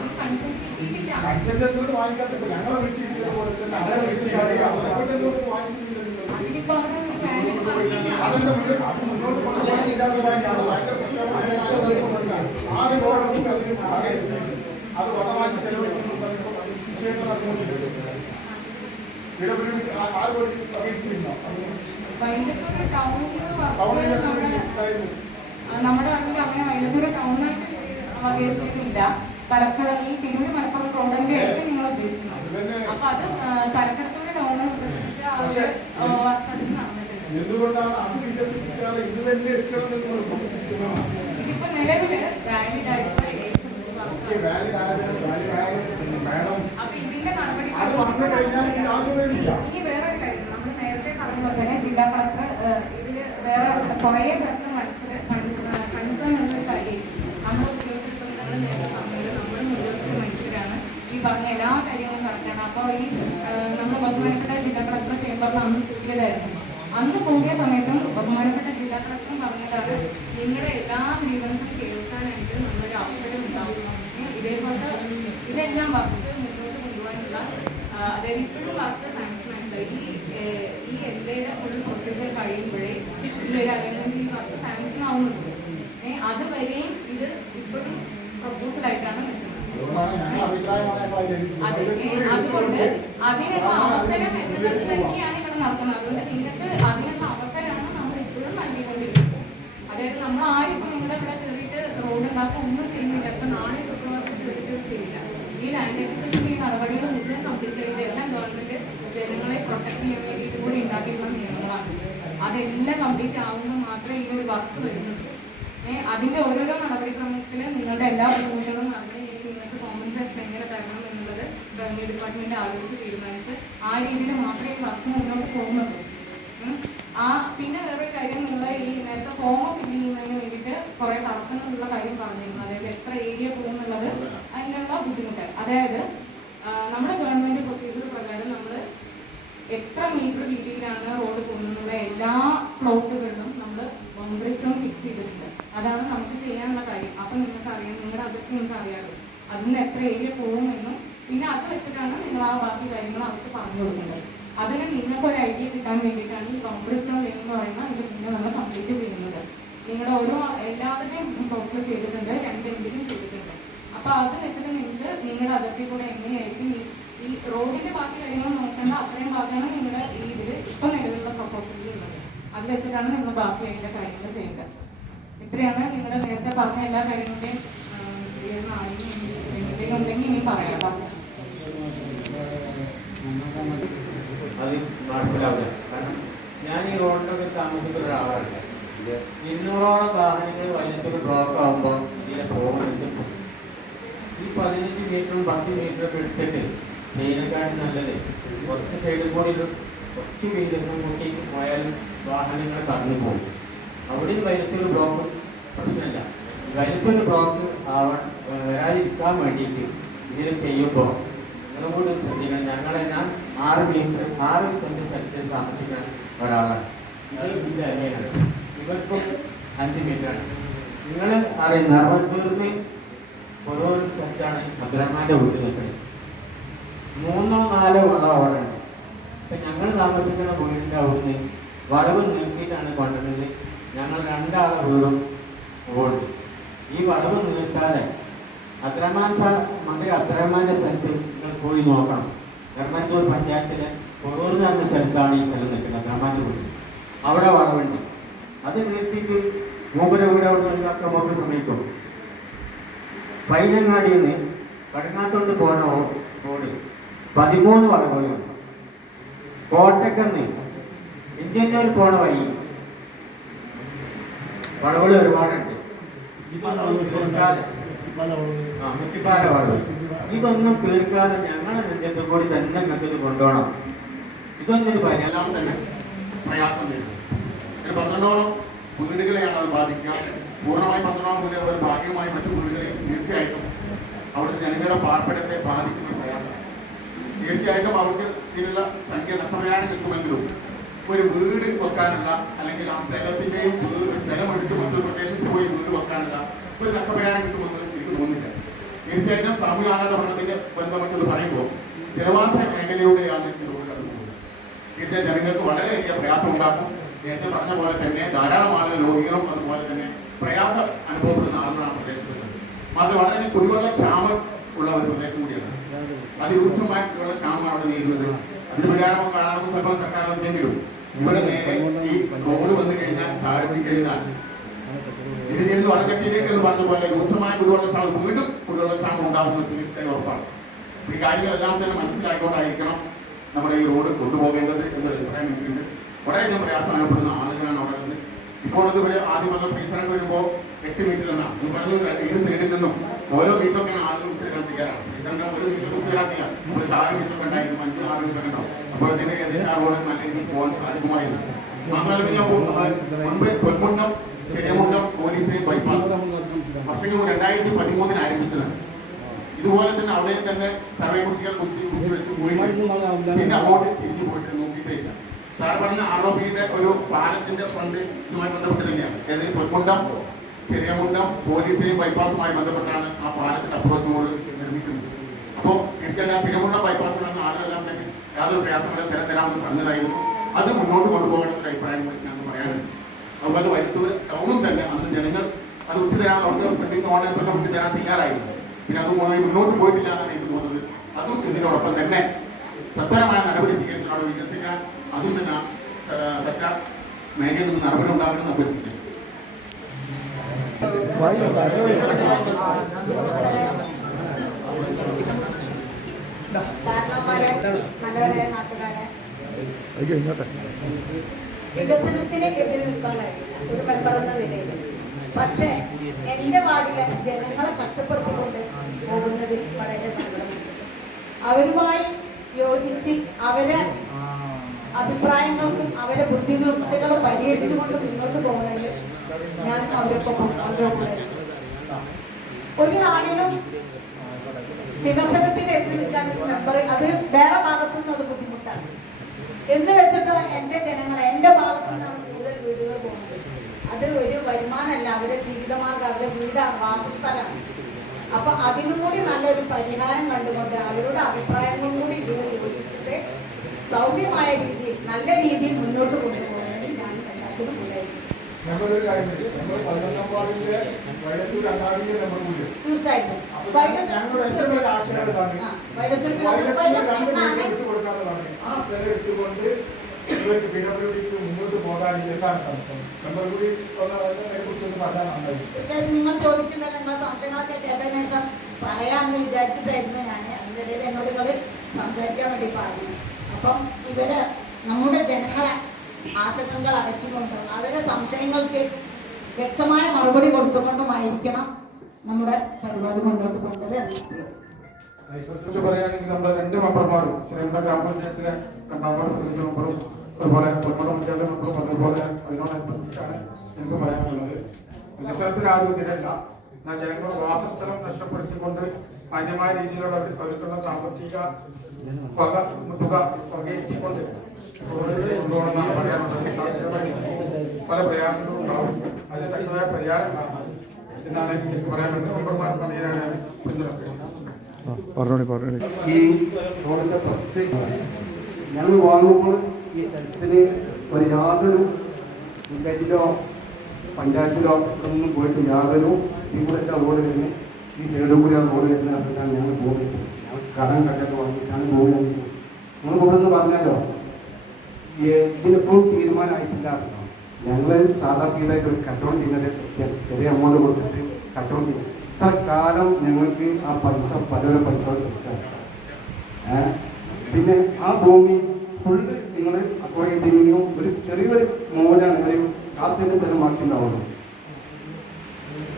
കൺസെന്റ് എന്തുകൊണ്ട് വാങ്ങിക്കാത്ത ഞങ്ങളെ വിളിച്ചിരിക്കുന്നത് പോലെ തന്നെ അവരെ വിളിച്ചിട്ട് അവരെ എന്തുകൊണ്ട് വാങ്ങിക്കുന്നില്ല? അതെന്താ അത് മുന്നോട്ട് കൊണ്ടുപോകാൻ ഇല്ലാത്തതായിട്ടാണ് ഭയങ്കര പ്രശ്നമാണ്. 6 കോടി അത് വടമാറ്റി ചെലവഴിച്ചു വിഷയങ്ങൾ നടന്നുകൊണ്ടിരിക്കുന്നു. ആറ് കോടി അറിയിച്ചിരുന്നോ? നമ്മുടെ അറിവിൽ അങ്ങനെ വൈലത്തൂർ ടൗണായിട്ട് വകയിരുത്തിയതില്ല. തലക്കട ഈ തിരൂർ മലപ്പുറം റോഡിന്റെ ആയിട്ട് നിങ്ങൾ ഉദ്ദേശിക്കുന്നത്. അപ്പൊ അത് തലക്കടത്തൂർ ടൗണ് വികസിപ്പിച്ച വർക്ക് അതിൽ നടന്നിട്ടുണ്ട്. എന്തുകൊണ്ടാണ് അത് വികസിപ്പിക്കാതെ ഇത് തന്നെ എടുക്കണമെന്ന്? ഇതിപ്പോ നിലവില് വാലിഡ് ആയിട്ടുള്ള അപ്പൊ ഇതിന്റെ നടപടി ഇനി വേറൊരു കാര്യം നമ്മൾ നേരത്തെ പറഞ്ഞ പോലെ തന്നെ ജില്ലാ കളക്ടർ ഇതില് വേറെ കുറെ പേർക്ക് കൺസേൺ ഉള്ളൊരു കാര്യം നമ്മൾ ഉദ്യോഗസ്ഥർ നേരത്തെ പറഞ്ഞത് നമ്മൾ ഉദ്യോഗസ്ഥ മനുഷ്യരാണ്. ഈ പറഞ്ഞ എല്ലാ കാര്യങ്ങളും കറക്റ്റാണ്. അപ്പോൾ ഈ നമ്മൾ ബഹുമാനപ്പെട്ട ജില്ലാ കളക്ടർ ചേംബറിൽ അന്ന് കൂടിയതായിരുന്നു. അന്ന് കൂടിയ സമയത്തും ബഹുമാനപ്പെട്ട ജില്ലാ കളക്ടറും പറഞ്ഞതാണ് നിങ്ങളുടെ എല്ലാ ഗ്രീവൻസും കേൾക്കാനായിട്ട് നമ്മളൊരു അവസരം ഉണ്ടാകുന്നു. ഇതേപോലെ ഇതെല്ലാം വർക്ക് മുന്നോട്ട് കൊണ്ടുപോകാനുള്ള അതായത് ഇപ്പോഴും വർക്ക് സാങ്ഷൻ ആയിട്ടില്ല. ഈ എല്ലയുടെ ഫുൾ പ്രൊസീജിയർ കഴിയുമ്പോഴേ ഈ ഒരു അലൈൻമെന്റ് ഈ വർക്ക് സാങ്ഷൻ ആവുന്നത്. അതുവരെയും ഇത് ഇപ്പോഴും പ്രൊപ്പോസലായിട്ടാണ് നിൽക്കുന്നത്. അതുകൊണ്ട് അതിനുള്ള അവസരം എന്നുള്ളത് തന്നെയാണ് ഇവിടെ നടക്കുന്നത്. അതുകൊണ്ട് നിങ്ങൾക്ക് അതിനുള്ള അവസരമാണ് നമ്മൾ ഇപ്പോഴും നൽകിക്കൊണ്ടിരിക്കുന്നത്. അതായത് നമ്മൾ ആരും ഇപ്പൊ നിങ്ങളുടെ ഇവിടെ കയറിയിട്ട് റോഡ് ഉണ്ടാക്കാൻ ഒന്നും ചെയ്യുന്നില്ല. ഇപ്പൊ നാളെ ശുക്രവാർക്ക് കയറിയിട്ട് ചെയ്യില്ല. ഈ ലാൻഡ് അക്വിസിഷൻ ഈ നടപടികൾ മുഴുവൻ കംപ്ലീറ്റ് ചെയ്ത് എല്ലാം ഗവൺമെന്റ് ജനങ്ങളെ പ്രൊട്ടക്ട് ചെയ്യാൻ വേണ്ടിയിട്ട് കൂടി ഉണ്ടാക്കിയിട്ടുള്ള നിയമങ്ങളാണ്. അതെല്ലാം കംപ്ലീറ്റ് ആകുമ്പോൾ മാത്രമേ ഈ ഒരു വർക്ക് വരുന്നുള്ളൂ. അതിന്റെ ഓരോരോ നടപടിക്രമത്തിൽ നിങ്ങളുടെ എല്ലാ ഭൂമികളും നടന്ന് ഇനി നിങ്ങൾക്ക് കോമ്പൻസേഷൻ എങ്ങനെ തരണം എന്നുള്ളത് റവന്യൂ ഡിപ്പാർട്ട്മെന്റ് ആലോചിച്ച് തീരുമാനിച്ച് ആ രീതിയിൽ മാത്രമേ ഈ വർക്ക് മുന്നോട്ട് പോകുന്നുള്ളൂ. പിന്നെ വേറൊരു കാര്യം, നിങ്ങൾ ഈ നേരത്തെ ഫോം ഫില്ല് ചെയ്യുന്നതിന് വേണ്ടിയിട്ട് കുറെ തടസ്സങ്ങളുള്ള കാര്യം പറഞ്ഞിരുന്നു. അതായത് എത്ര ഏരിയ പോകുന്നുള്ളത് അതിനുള്ള ബുദ്ധിമുട്ട്. അതായത് നമ്മുടെ ഗവൺമെന്റ് പ്രൊസീജിയർ പ്രകാരം നമ്മൾ എത്ര മീറ്റർ വീതിയിലാണ് റോഡ് പോകുന്നുള്ള എല്ലാ പ്ലോട്ടുകളിലും നമ്മൾ ബൗണ്ടറി സ്റ്റോൺ ഫിക്സ് ചെയ്തിട്ടുണ്ട്. അതാണ് നമുക്ക് ചെയ്യാനുള്ള കാര്യം. അപ്പൊ നിങ്ങൾക്ക് അറിയാം, നിങ്ങളുടെ അതിർത്തി നിങ്ങൾക്ക് അറിയാമല്ലോ, അതിന് എത്ര ഏരിയ പോകുമെന്നും പിന്നെ അത് വെച്ചിട്ടാണ് നിങ്ങൾ ആ ബാക്കി കാര്യങ്ങൾ അവർക്ക് പറഞ്ഞു കൊടുക്കേണ്ടത്. അതിന് നിങ്ങൾക്ക് ഒരു ഐഡിയ കിട്ടാൻ വേണ്ടിയിട്ടാണ് ഈ ബൗണ്ടറി സ്റ്റോൺ ലൈൻ എന്ന് പറയുന്ന ഇത് പിന്നെ നമ്മൾ കംപ്ലീറ്റ് ചെയ്യുന്നത്. നിങ്ങളുടെ ഓരോ എല്ലാവരുടെയും ടോട്ടൽ ചെയ്തിട്ടുണ്ട്, 2 എങ്കിലും ചെയ്തിട്ടുണ്ട്. അപ്പൊ അത് വെച്ചിട്ട് നിങ്ങൾക്ക് നിങ്ങളുടെ അതിർത്തി കൂടെ എങ്ങനെയായിരിക്കും ഈ റോഡിന്റെ ബാക്കി കാര്യങ്ങൾ നോക്കേണ്ട അത്രയും ഭാഗമാണ് നിങ്ങളുടെ ഈ ഇതിൽ ഇപ്പൊ നിലവിലുള്ള പ്രൊപ്പോസലിൽ ഉള്ളത്. അത് വെച്ചിട്ടാണ് നിങ്ങൾ ബാക്കി അതിന്റെ കാര്യങ്ങൾ ചെയ്യുക. ഇത്രയാണ് നിങ്ങളുടെ നേരത്തെ പറഞ്ഞ എല്ലാ കാര്യങ്ങളുടെയും ശരിയായിരുന്ന ആരും ഉണ്ടെങ്കിൽ ഇനി പറയാം. അത് നടപ്പിലാവില്ല. കാരണം ഞാൻ ഈ റോഡിലൊക്കെ താമസിക്കുന്ന ഒരാളാണ്. 200ഓളം വാഹനങ്ങൾ വൈകുന്നേരം ബ്ലോക്ക് ആകുമ്പോൾ ഇതിനെ പോകുന്നുണ്ട്. ഈ 15 മീറ്ററും 10 മീറ്ററൊക്കെ എടുത്തിട്ട് ചെയ്യുന്നതിനേക്കാളും നല്ലത് കുറച്ച് സൈഡിൽ കൂടി കുറച്ച് വീടുകൾ കൂട്ടി പോയാലും വാഹനങ്ങൾ കടന്നു പോകും. അവിടെയും വൈകുന്നേരം ബ്ലോക്ക് പ്രശ്നമില്ല. വൈകുന്നേരം ബ്ലോക്ക് വരാതിരിക്കാൻ വേണ്ടിയിട്ട് ഇതിൽ ചെയ്യുമ്പോൾ നിങ്ങളോട് ശ്രദ്ധിക്കണം. ഞാൻ 6 സെന്റ് സ്ഥലത്തിൽ താമസിക്കുന്ന ഒരാളാണ്. ഇത് ഇതിൻ്റെ അനിയനാണ്. ഇവർക്കും 5 മീറ്ററാണ്. നിങ്ങൾ അറിയുന്ന അറുപത്തൂരിന് ഓരോ സ്ഥലത്താണ് അബ്ദുറഹ്മാന്റെ വീട്ടിൽ നിൽക്കുന്നത്. 3 or 4 വളവാണ്. ഇപ്പം ഞങ്ങൾ താമസിക്കുന്ന വീടിൻ്റെ അവിടുന്ന് വളവ് നീക്കിയിട്ടാണ് കൊണ്ടുവരുന്നത്. ഞങ്ങൾ 2 ആളെ വീടും ഓടും. ഈ വളവ് നീക്കാതെ അബ്ദുറഹ്മാന്റെ സ്ഥലത്ത് നിങ്ങൾ പോയി നോക്കണം. ധർമ്മന്തൂർ പഞ്ചായത്തിലെ കൊറൂർ എന്ന് പറഞ്ഞ സ്ഥലത്താണ് ഈ സ്ഥലം നിൽക്കുന്നത്. അബ്ദുറഹ്മാന്റെ വീട് അവിടെ വളവുണ്ട്. അത് നിർത്തിയിട്ട് മൂപ്പര വീട് അവിടെ നിന്നൊക്കെ നമുക്ക് സമയത്തും പൈനങ്ങാടിയിൽ നിന്ന് കടങ്ങാത്തോണ്ട് പോണ റോഡ് 13 വളവുകളുണ്ട്. കോട്ടക്കന്ന് ഇന്ത്യന്നൂർ പോണ വഴി വളവുകൾ ഒരുപാടുണ്ട്. മുറ്റിപ്പാല വളവ് ഇതൊന്നും തീർക്കാതെ ഞങ്ങളെ നെഞ്ചത്ത് കൂടി തന്നെ നിങ്ങൾക്ക് കൊണ്ടുപോകണം. ഇതൊന്നും എല്ലാം തന്നെ പ്രയാസം നേരിടും. ഒരു 12ഓളം വീടുകളെയാണ് അത് ബാധിക്കുക. പൂർണ്ണമായി 12ഓളം വീടുകൾ ഒരു ഭാഗ്യമായി മറ്റു വീടുകളെയും തീർച്ചയായിട്ടും അവിടുത്തെ ജനങ്ങളുടെ പാർപ്പിടത്തെ ബാധിക്കുന്ന പ്രയാസം. തീർച്ചയായിട്ടും അവർക്ക് ഇതിനുള്ള സംഖ്യ നഷ്ടപരിഹാരം കിട്ടുമെങ്കിലും ഒരു വീട് വെക്കാനുള്ള അല്ലെങ്കിൽ ആ സ്ഥലത്തിൻ്റെയും സ്ഥലമെടുത്ത് മറ്റൊരു പ്രദേശത്ത് പോയി വീട് വെക്കാനുള്ള ഒരു നഷ്ടപരിഹാരം കിട്ടുമെന്ന് എനിക്ക് തോന്നുന്നില്ല. തീർച്ചയായിട്ടും സാമൂഹികാഘാത പഠനത്തിന്റെ ബന്ധപ്പെട്ടത് പറയുമ്പോൾ ജനവാസ മേഖലയിലൂടെയാണ് ഇതിലൂടെ കടന്നു പോകുന്നത്. തീർച്ചയായും ജനങ്ങൾക്ക് വളരെയധികം പ്രയാസം ഉണ്ടാക്കും. നേരത്തെ പറഞ്ഞ പോലെ തന്നെ ധാരാളം ആളുകൾ രോഗികളും അതുപോലെ തന്നെ പ്രയാസം അനുഭവപ്പെടുന്ന ആളുകളാണ് പ്രദേശത്തുള്ളത്. മാത്രം വളരെ കുടിവെള്ള ക്ഷാമം ഉള്ള ഒരു പ്രദേശം കൂടിയാണ്. അതിരൂക്ഷമായ കുടിവെള്ള ക്ഷാമമാണ് അവിടെ നേരിടുന്നത്. അതിന് പരിഹാരമോ കാണാനോ ചിലപ്പോൾ സർക്കാർ വന്നെങ്കിലും ഇവിടെ നേരെ ഈ റോഡ് വന്നു കഴിഞ്ഞാൽ താഴ്ത്തി കഴിഞ്ഞാൽ ഇത് ചെയ്യുന്ന വറക്കട്ടിയിലേക്ക് എന്ന് പറഞ്ഞ പോലെ രൂക്ഷമായ കുടിവെള്ള ക്ഷാമം വീണ്ടും കുടിവെള്ള ക്ഷാമം ഉണ്ടാകുന്നത് തീർച്ചയായും ഉറപ്പാണ്. ഈ കാര്യങ്ങളെല്ലാം തന്നെ മനസ്സിലാക്കിക്കൊണ്ടായിരിക്കണം നമ്മുടെ ഈ റോഡ് കൊണ്ടുപോകേണ്ടത് എന്നൊരു അഭിപ്രായം എനിക്കുണ്ട്. വളരെയധികം പ്രയാസം അനുഭവപ്പെടുന്ന ആളുകളാണ് അവിടെ ഉള്ളത്. ഇപ്പോൾ ഇത് ആദ്യം വന്ന ഫ്രീസറൊക്കെ വരുമ്പോൾ 8 മീറ്റർ എന്നാണ് എന്ന് പറഞ്ഞു. ഏത് സൈഡിൽ നിന്നും ഓരോ മീറ്ററൊക്കെ ആളുകൾ വിട്ടുതരാൻ തയ്യാറാണ്. ഫ്രീസറിന്റെ ഒരു മീറ്റർ വിട്ടുതരാൻ തയ്യാറ്. ഒരു 6 മീറ്റർ ഉണ്ടായിരുന്നു, 5-6 മീറ്റർ ഉണ്ടാവും. അപ്പോൾ ഇതിന് ഏകദേശം ആ റോഡിൽ നല്ല രീതിയിൽ പോകാൻ സാധിക്കുമായിരുന്നു. മാത്രമല്ല മുൻപ് പൊന്മുണ്ടം ചെറിയമുണ്ടം പോലീസിനെയും ബൈപ്പാസ് വർഷങ്ങൾ 2013 ആരംഭിച്ചതാണ്. ഇതുപോലെ തന്നെ അവിടെയും തന്നെ സർവേ കുട്ടികൾ കുത്തി വെച്ച് പോയിട്ട് പിന്നെ അങ്ങോട്ട് തിരിഞ്ഞു പോയിട്ട് നോക്കിയിട്ടേ ഇല്ല. സാർ പറഞ്ഞ ROBയുടെ ഒരു പാലത്തിന്റെ ഫണ്ട് ഇതുമായി ബന്ധപ്പെട്ട് തന്നെയാണ്. ഏതായാലും പൊന്മുണ്ടം ചെറിയമുണ്ടം പോലീസിനെയും ബൈപ്പാസുമായി ബന്ധപ്പെട്ടാണ് ആ പാലത്തിന്റെ അപ്രോച്ച് റോഡ് നിർമ്മിക്കുന്നത്. അപ്പോൾ തീർച്ചയായിട്ടും ആ ചെറിയമുണ്ടം ബൈപ്പാസിലുള്ള ആളുകളെല്ലാം തന്നെ യാതൊരു പ്രയാസങ്ങളും സ്ഥലം തരാമെന്ന് പറഞ്ഞതായിരുന്നു. അത് മുന്നോട്ട് കൊണ്ടുപോകണമെന്നൊരു അഭിപ്രായം കൂടി ഞങ്ങൾക്ക് പറയാനുണ്ട്. അതുപോലെ വൈദ്യുതൂർ ടൗണും തന്നെ അന്ന് ജനങ്ങൾ അത് വിട്ടുതരാൻ അവിടുത്തെ ബിൽഡിംഗ് ഓണേഴ്സ് ഒക്കെ വിട്ടുതരാൻ തയ്യാറായിരുന്നു. പിന്നെ അത് മുന്നോട്ട് പോയിട്ടില്ല എന്നാണ് എനിക്ക് തോന്നുന്നത്. അതും ഇതിനോടൊപ്പം തന്നെ സത്വരമായ നടപടി സ്വീകരിച്ച് അവിടെ വികസിക്കാൻ അതും തന്നെ സർക്കാർ മേഖലയിൽ നിന്ന് നടപടി ഉണ്ടാകണമെന്ന് അഭ്യർത്ഥിക്കുന്നു. നല്ലവരായ നാട്ടുകാരെ, വികസനത്തിന് എതിരെ നിൽക്കാൻ കഴിയില്ല ഒരു മെമ്പർ എന്ന നിലയിൽ. പക്ഷേ എൻ്റെ വാർഡിലെ ജനങ്ങളെ കഷ്ടപ്പെടുത്തിക്കൊണ്ട് പോകുന്നതിൽ വളരെ സങ്കടമുണ്ട്. അവരുമായി യോജിച്ച് അവരെ അഭിപ്രായങ്ങൾക്കും അവരെ ബുദ്ധിമുട്ടുകളും പരിഹരിച്ചുകൊണ്ട് മുന്നോട്ട് പോകുന്നതിൽ ഞാൻ അവരൊപ്പം ഒരു നാടിനും വികസനത്തിന് എത്തി നിൽക്കാൻ മെമ്പർ അത് വേറെ ഭാഗത്തുനിന്ന് അത് ബുദ്ധിമുട്ടാണ് എന്ന് വെച്ചിട്ട് എൻ്റെ ജനങ്ങളെ എൻ്റെ ഭാഗത്തു നിന്നാണ് കൂടുതൽ വീടുകൾ പോകുന്നത്. അത് ഒരു വരുമാനമല്ല, അവരുടെ ജീവിതമാർഗം, അവരുടെ വീടാണ്, വാസസ്ഥലമാണ്. അപ്പൊ അതിനും കൂടി നല്ലൊരു പരിഹാരം കണ്ടുകൊണ്ട് അവരുടെ അഭിപ്രായങ്ങളും കൂടി ഇതിന് യോജിച്ചിട്ട് സൗമ്യമായ രീതിയിൽ നല്ല രീതിയിൽ മുന്നോട്ട് കൊണ്ടുപോകുന്നത് ഞാൻ എല്ലാത്തിനും ഉണ്ടായിരിക്കും. തീർച്ചയായിട്ടും നിങ്ങൾ ചോദിക്കേണ്ട നിങ്ങൾ സംശയങ്ങളൊക്കെ കേട്ടതിന് ശേഷം പറയാമെന്ന് വിചാരിച്ചിട്ടായിരുന്നു ഞാൻ അതിന്റെ അതിൻ്റെ ഇടയിൽ എന്നോട് നിങ്ങൾ സംസാരിക്കാൻ വേണ്ടി പറഞ്ഞു. അപ്പം ഇവര് നമ്മുടെ ജനങ്ങളെ ആശങ്കകൾ അകറ്റിക്കൊണ്ട് അവരുടെ സംശയങ്ങൾക്ക് വ്യക്തമായ മറുപടി കൊടുത്തുകൊണ്ടുമായിരിക്കണം നമ്മുടെ പരിപാടി മുന്നോട്ട് കൊണ്ടത്. കുറിച്ച് പറയുകയാണെങ്കിൽ നമ്മുടെ 2 മെമ്പർമാരും ശ്രീമന്ത ഗ്രാമപഞ്ചായത്തിലെ 2ാം വാർഡ് പ്രതിനിധി മെമ്പറും അതുപോലെ പൊന്മുട പഞ്ചായത്ത് മെമ്പറും അതുപോലെ അതിനോടനുബന്ധിച്ചാണ് എനിക്ക് പറയാനുള്ളത്. വികസനത്തിന് ആരും എതിരല്ല. എന്നാൽ ജനങ്ങളുടെ വാസസ്ഥലം നഷ്ടപ്പെടുത്തിക്കൊണ്ട് മാന്യമായ രീതിയിലുള്ള അവർക്കുള്ള സാമ്പത്തിക തുക വകയിരുത്തിക്കൊണ്ട് കൊണ്ടുപോകണമെന്നാണ് പറയാനുള്ളത്. സാമ്പത്തികമായി പല പ്രയാസങ്ങളും ഉണ്ടാവും. അതിന് തക്കതായ പരിഹാരം കാണണം എന്നാണ് എനിക്ക് പറയാനുള്ളത്. മെമ്പർമാർ പറയാനാണ് പിന്തുണക്കുന്നത്. ഈ റോഡിന്റെ ഫസ്റ്റ് ഞങ്ങൾ വാങ്ങുമ്പോൾ ഈ സ്ഥലത്തിന് ഒരു യാതൊരു വില്ലേജിലോ പഞ്ചായത്തിലോ ഒന്നും പോയിട്ട് യാതൊരു ഇവിടെ റോഡ് വരുന്നത് ഈ സൈഡിൽ കൂടി ആ റോഡ് വരുന്നത് പറഞ്ഞാൽ ഞങ്ങൾ പോകുന്നത് ഞങ്ങൾ കടം കണ്ടൊക്കെ വാങ്ങിയിട്ടാണ് പോകുന്നത്. നമ്മൾ പോകുന്നത് പറഞ്ഞല്ലോ ഇതിനിപ്പോൾ തീരുമാനമായിട്ടില്ല. ഞങ്ങൾ സാധാ സീതായിട്ട് ഒരു കച്ചവടം ചെയ്യുന്നത് ചെറിയ എമൗണ്ട് കൊടുത്തിട്ട് കച്ചവടം ചെയ്യും. ഇത്ര കാലം ഞങ്ങൾക്ക് ആ പൈസ പലരും പൈസ കൊടുക്കാം. പിന്നെ ആ ഭൂമി ഫുള്ള് നിങ്ങൾ അക്കോർഡിംഗ് ഒരു ചെറിയൊരു മൂലാണ് ഒരു കാസിൻ്റെ സ്ഥലമാക്കിയിട്ടുണ്ടാവുള്ളൂ.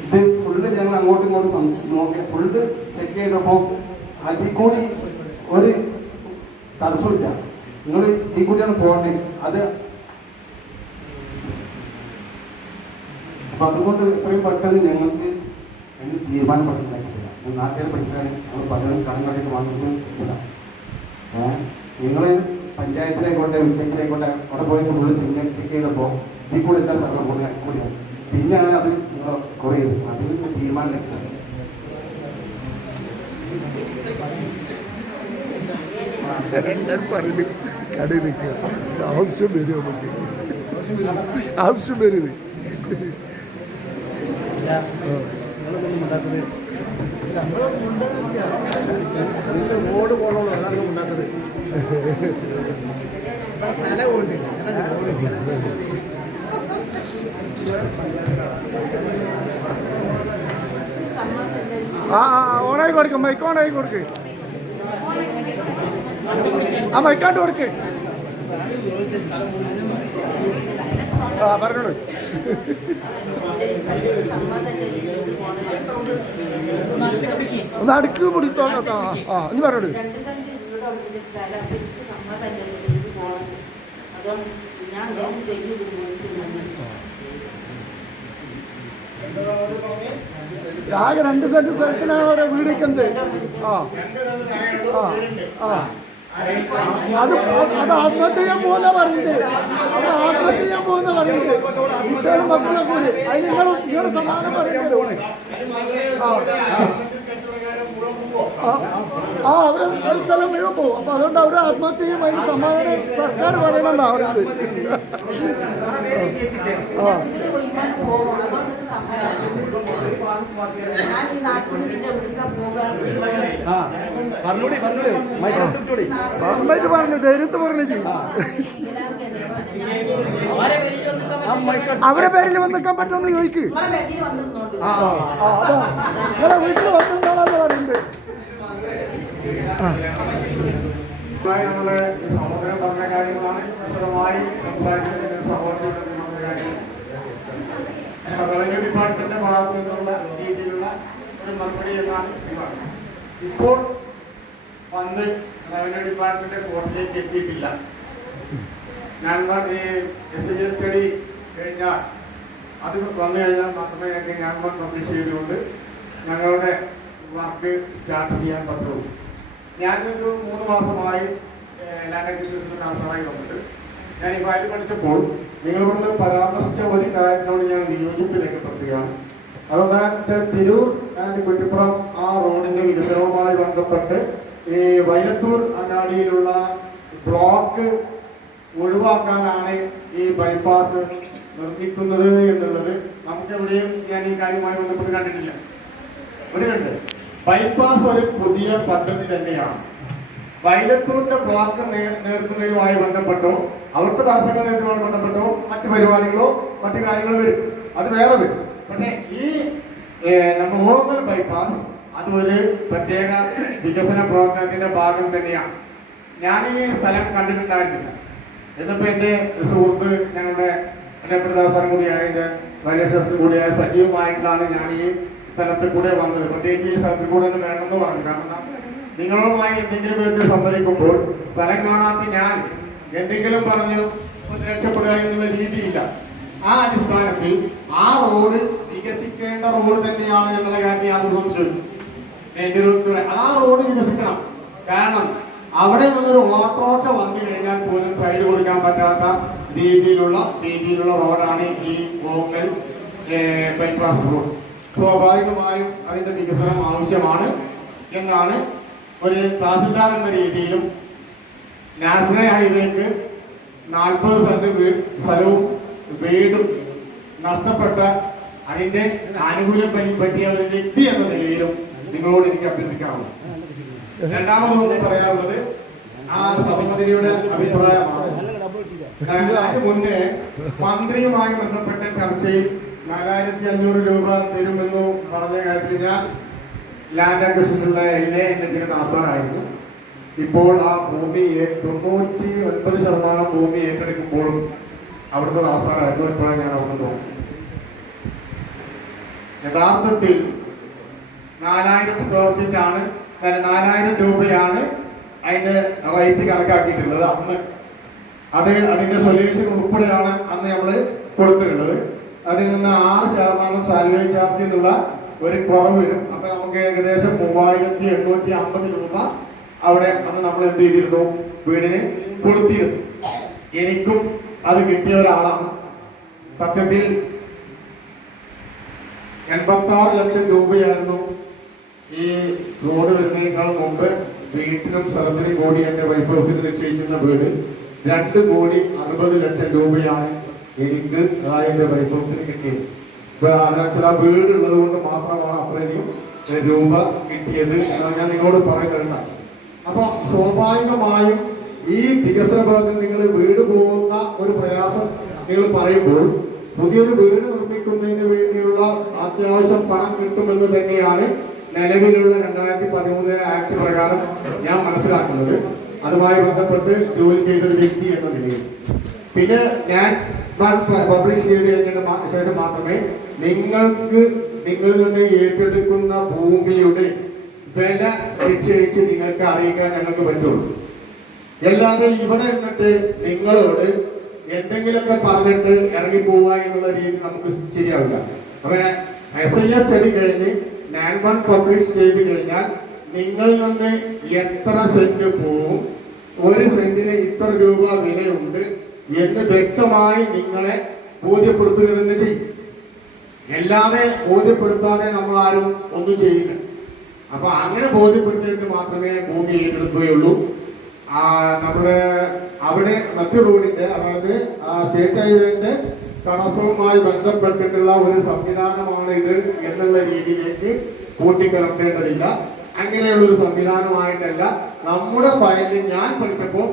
ഇത് ഫുള്ള് ഞങ്ങൾ അങ്ങോട്ടും ഇങ്ങോട്ടും നോക്കി ഫുള്ള് ചെക്ക് ചെയ്തപ്പോൾ അതിൽ കൂടി ഒരു തടസ്സമില്ല. നിങ്ങൾ ഈ കൂടിയാണ് പോകേണ്ടത്. അത് അപ്പം അതുകൊണ്ട് എത്രയും പെട്ടെന്ന് ഞങ്ങൾക്ക് അതിന് തീരുമാനം പഠിക്കാറ്റില്ല. നാട്ടിലെ പൈസ ഞങ്ങൾ പലരും കടങ്ങളിലേക്ക് വാങ്ങിയിട്ടും ചെയ്തില്ല. നിങ്ങൾ പഞ്ചായത്തിലായിക്കോട്ടെ വില്ലേജിലായിക്കോട്ടെ അവിടെ പോയി ഫുള്ള് ചെക്ക് ചെയ്തപ്പോൾ ഈ കൂടെ എല്ലാ സ്ഥലം പോലെ കൂടിയാണ്. പിന്നെയാണ് അത് നിങ്ങൾ കുറയത്. അതിന് തീരുമാനം ലഭിക്കുന്നത്. പറഞ്ഞു കടയിൽ നിൽക്കുക ആവശ്യം വരും നമുക്ക് ആവശ്യം വരുന്നത് റോഡ് പോകണമല്ലോ അതാണ് ഉണ്ടാക്കുന്നത്. തല കൊണ്ട് ഓണായി കൊടുക്കും മൈക്ക് ഓണായി കൊടുക്ക് ആ മൈക്കാണ്ട് കൊടുക്ക് ആ പറഞ്ഞോളൂ ഒന്ന് അടുക്ക് പിടിച്ചോളാം ആ ഇനി പറഞ്ഞോളൂ ആകെ 2 സെന്റ് സ്ഥലത്തിനാണ് അവരെ വീട് വെക്കുന്നത്. ആ ആ ആ അത് ആത്മഹത്യ ചെയ്യാൻ പോകുന്ന പറയുന്നത്. അത് ആത്മഹത്യ ചെയ്യാൻ പോകുന്ന പറയുന്നത് കുട്ടികളും മക്കളെ കൂടി അതിന് നിങ്ങളുടെ സമാധാനം പറയുന്നത്. ആ അവര് ഒരു സ്ഥലം മുഴുവൻ പോകും. അപ്പൊ അതുകൊണ്ട് അവര് ആത്മഹത്യ ചെയ്യും. അതിന് സമാധാനം സർക്കാർ പറയണമെന്നാ അവർക്ക്. ആ നന്നായിട്ട് പറഞ്ഞു ധൈര്യത്ത് പറഞ്ഞു. അവരെ പേരിൽ വന്ന് നിൽക്കാൻ പറ്റുമെന്ന് ചോദിക്ക്. അതാ നിങ്ങളെ വീട്ടിൽ വന്നിട്ടാണെന്ന് പറയുന്നത്. നമ്മുടെ ഈ സഹോദരൻ പറഞ്ഞ കാര്യങ്ങളാണ് വിശദമായി സംസാരിച്ചതിന്റെ സഹോദരൻ പറഞ്ഞ കാര്യങ്ങൾ റവന്യൂ ഡിപ്പാർട്ട്മെന്റിന്റെ ഭാഗത്തു നിന്നുള്ള രീതിയിലുള്ള ഒരു മറുപടി എന്നാണ് ഇപ്പോൾ വന്ന് റവന്യൂ ഡിപ്പാർട്ട്മെന്റ് കോടതിയിലേക്ക് എത്തിയിട്ടില്ല. ഞാൻ ഈ SIA സ്റ്റഡി കഴിഞ്ഞാൽ അത് വന്നു കഴിഞ്ഞാൽ മാത്രമേ ഞങ്ങൾക്ക് ഞാൻ പബ്ലിഷ് ചെയ്തുകൊണ്ട് ഞങ്ങളുടെ വർക്ക് സ്റ്റാർട്ട് ചെയ്യാൻ പറ്റുള്ളൂ. ഞാനൊരു 3 മാസമായി ലാൻഡ് അക്വിസിഷനിൽ ട്രാൻസ്ഫറായി വന്നിട്ട് ഞാൻ ഈ ഫയൽ പഠിച്ചപ്പോൾ നിങ്ങളോട് പരാമർശിച്ച ഒരു കാര്യത്തിനോട് ഞാൻ വിയോജിപ്പ് രേഖപ്പെടുത്തുകയാണ്. അതെന്താ തിരൂർ ആൻഡ് കുറ്റിപ്പുറം ആ റോഡിന്റെ വികസനവുമായി ബന്ധപ്പെട്ട് ഈ വൈലത്തൂർ അങ്ങാടിയിലുള്ള ബ്ലോക്ക് ഒഴിവാക്കാനാണ് ഈ ബൈപ്പാസ് നിർമ്മിക്കുന്നത് എന്നുള്ളത് നമുക്കെവിടെയും ഞാൻ ഈ കാര്യവുമായി ബന്ധപ്പെട്ട് കണ്ടിട്ടില്ല. ഒരു കണ്ട് ബൈപ്പാസ് ഒരു പുതിയ പദ്ധതി തന്നെയാണ്. വൈലത്തൂരിന്റെ ബ്ലോക്ക് നേർക്കുന്നതുമായി ബന്ധപ്പെട്ടോ അവർക്ക് തടസ്സങ്ങൾ നേരിടുമായി ബന്ധപ്പെട്ടോ മറ്റു പരിപാടികളോ മറ്റു കാര്യങ്ങളോ വരും. അത് വേറെ വരും. പക്ഷേ ഈ നമ്മുടെ നോർമൽ ബൈപ്പാസ് അതൊരു പ്രത്യേക വികസന പ്രവർത്തനത്തിന്റെ ഭാഗം തന്നെയാണ്. ഞാൻ ഈ സ്ഥലം കണ്ടിട്ടുണ്ടായിരുന്നില്ല. എന്നിപ്പോ എന്റെ സുഹൃത്ത് ഞങ്ങളുടെ പ്രധാനം കൂടിയായ എന്റെ വൈദ്യശാസ്ത്രം കൂടിയായ സജീവമായിട്ടാണ് ഞാൻ ഈ സ്ഥലത്തിൽ കൂടെ വന്നത്. പ്രത്യേകിച്ച് ഈ സ്ഥലത്തിൽ കൂടെ ഒന്ന് വേണമെന്ന് പറഞ്ഞു. കാരണം നിങ്ങളുമായി എന്തെങ്കിലും വിധത്തിൽ സംവദിക്കുമ്പോൾ സ്ഥലം കാണാത്ത ഞാൻ എന്തെങ്കിലും പറഞ്ഞു ഒന്ന് രക്ഷപ്പെടുക എന്നുള്ള രീതിയില്ല. ആ അടിസ്ഥാനത്തിൽ ആ റോഡ് വികസിക്കേണ്ട റോഡ് തന്നെയാണ് എന്നുള്ള കാര്യം യാതൊരു സംശയം. ആ റോഡ് വികസിക്കണം. കാരണം അവിടെ നിന്നൊരു ഓട്ടോറിക്ഷ വന്നു കഴിഞ്ഞാൽ പോലും സൈഡ് കൊടുക്കാൻ പറ്റാത്ത രീതിയിലുള്ള റോഡാണ് ഈ ഓങ്ങൽ ബൈപ്പാസ് റോഡ്. സ്വാഭാവികമായും അതിന്റെ വികസനം ആവശ്യമാണ് എന്നാണ് ഒരു തഹസിൽദാർ എന്ന രീതിയിലും നാഷണൽ ഹൈവേക്ക് 40 സെന്റ് സ്ഥലവും വീടും നഷ്ടപ്പെട്ട അതിന്റെ ആനുകൂല്യം പറ്റിയ ഒരു വ്യക്തി എന്ന നിലയിലും നിങ്ങളോട് എനിക്ക് അഭ്യർത്ഥിക്കാവുന്നു. രണ്ടാമത് പറയാനുള്ളത് ആ സഹോദരിയുടെ അഭിപ്രായമാണ്. അതിന് മുന്നേ മന്ത്രിയുമായി ബന്ധപ്പെട്ട ചർച്ചയിൽ 4500 രൂപ തരുമെന്ന് പറഞ്ഞ കാര്യത്തിൽ ഞാൻ ലാൻഡ് അക്വിസിഷനുള്ള LA എന്ന ആസാറായിരുന്നു. ഇപ്പോൾ ആ ഭൂമി 99% ഭൂമി ഏറ്റെടുക്കുമ്പോഴും അവിടുത്തെ ആസാറായിരുന്നു. ഇപ്പോഴും ഞാൻ അവിടെ തോന്നുന്നു. യഥാർത്ഥത്തിൽ 4000 സ്ക്വയർ ഫീറ്റ് ആണ്, 4000 രൂപയാണ് അതിന്റെ റേറ്റ് കണക്കാക്കിയിട്ടുള്ളത് അന്ന്. അതിന്റെ സൊല്യൂഷൻ ഉൾപ്പെടെയാണ് അന്ന് നമ്മൾ കൊടുത്തിട്ടുള്ളത്. അതിൽ നിന്ന് 6% സാലറി ചാർജ് എന്നുള്ള ഒരു കുറവ് വരും. അപ്പൊ നമുക്ക് ഏകദേശം 3850 രൂപ അവിടെ അന്ന് നമ്മൾ എന്ത് ചെയ്തിരുന്നു, വീടിന് കൊടുത്തിരുന്നു. എനിക്കും അത് കിട്ടിയ ഒരാളാണ്. സത്യത്തിൽ 86 ലക്ഷം രൂപയായിരുന്നു ഈ റോഡ് വരുന്നതിനേക്കാൾ മുമ്പ് വീട്ടിനും സ്ഥലത്തിനും കൂടി എന്റെ വൈഫ് ഹൗസിൽ നിശ്ചയിക്കുന്ന വീട് 2,60 ലക്ഷം രൂപയാണ് എനിക്ക് എന്റെ വൈഫ് ഹൗസിന് കിട്ടിയത്. ചില വീട് ഉള്ളത് കൊണ്ട് മാത്രമാണ് അത്രയും രൂപ കിട്ടിയത് എന്നാണ് ഞാൻ നിങ്ങളോട് പറയുന്നത്. അപ്പൊ സ്വാഭാവികമായും ഈ വികസന ഭാഗത്തിൽ നിങ്ങൾ വീട് പോകുന്ന ഒരു പ്രയാസം നിങ്ങൾ പറയുമ്പോൾ പുതിയൊരു വീട് നിർമ്മിക്കുന്നതിന് വേണ്ടിയുള്ള അത്യാവശ്യം പണം കിട്ടുമെന്ന് തന്നെയാണ് നിലവിലുള്ള 2013 ആക്ട് പ്രകാരം ഞാൻ മനസ്സിലാക്കുന്നത്. അതുമായി ബന്ധപ്പെട്ട് ജോലി ചെയ്തൊരു വ്യക്തി എന്ന നിലയിൽ പിന്നെ ഞാൻ പബ്ലിഷ് ചെയ്ത് കഴിഞ്ഞതിന് ശേഷം മാത്രമേ നിങ്ങളിൽ നിന്ന് ഏറ്റെടുക്കുന്ന ഭൂമിയുടെ വില നിശ്ചയിച്ച് നിങ്ങൾക്ക് അറിയിക്കാൻ ഞങ്ങൾക്ക് പറ്റുള്ളൂ. അല്ലാതെ ഇവിടെ നിന്നിട്ട് നിങ്ങളോട് എന്തെങ്കിലുമൊക്കെ പറഞ്ഞിട്ട് ഇറങ്ങിപ്പോവുക എന്നുള്ള രീതി നമുക്ക് ശരിയാവില്ല. അപ്പൊ SIA സ്റ്റഡി കഴിഞ്ഞ് NAN1 പബ്ലിഷ് ചെയ്ത് കഴിഞ്ഞാൽ നിങ്ങളിൽ നിന്ന് എത്ര സെന്റ് പോവും, ഒരു സെന്റിന് ഇത്ര രൂപ വിലയുണ്ട് എന്ന് വ്യക്തമായി നിങ്ങളെ ബോധ്യപ്പെടുത്തുക തന്നെ ചെയ്യും. അല്ലാതെ ബോധ്യപ്പെടുത്താതെ നമ്മൾ ആരും ഒന്നും ചെയ്യില്ല. അപ്പൊ അങ്ങനെ ബോധ്യപ്പെടുത്തിയിട്ട് മാത്രമേ ഭൂമി ഏറ്റെടുക്കുകയുള്ളൂ. നമ്മുടെ അവിടെ മറ്റു റോഡിന്റെ, അതായത് സ്റ്റേറ്റ് ഹൈവേന്റെ തടസ്സവുമായി ബന്ധപ്പെട്ടിട്ടുള്ള ഒരു സംവിധാനമാണ് ഇത് എന്നുള്ള രീതിയിലേക്ക് കൂട്ടിക്കലർത്തേണ്ടതില്ല. അങ്ങനെയുള്ള ഒരു സംവിധാനമായിട്ടല്ല നമ്മുടെ ഫയലിൽ ഞാൻ പഠിച്ചപ്പോൾ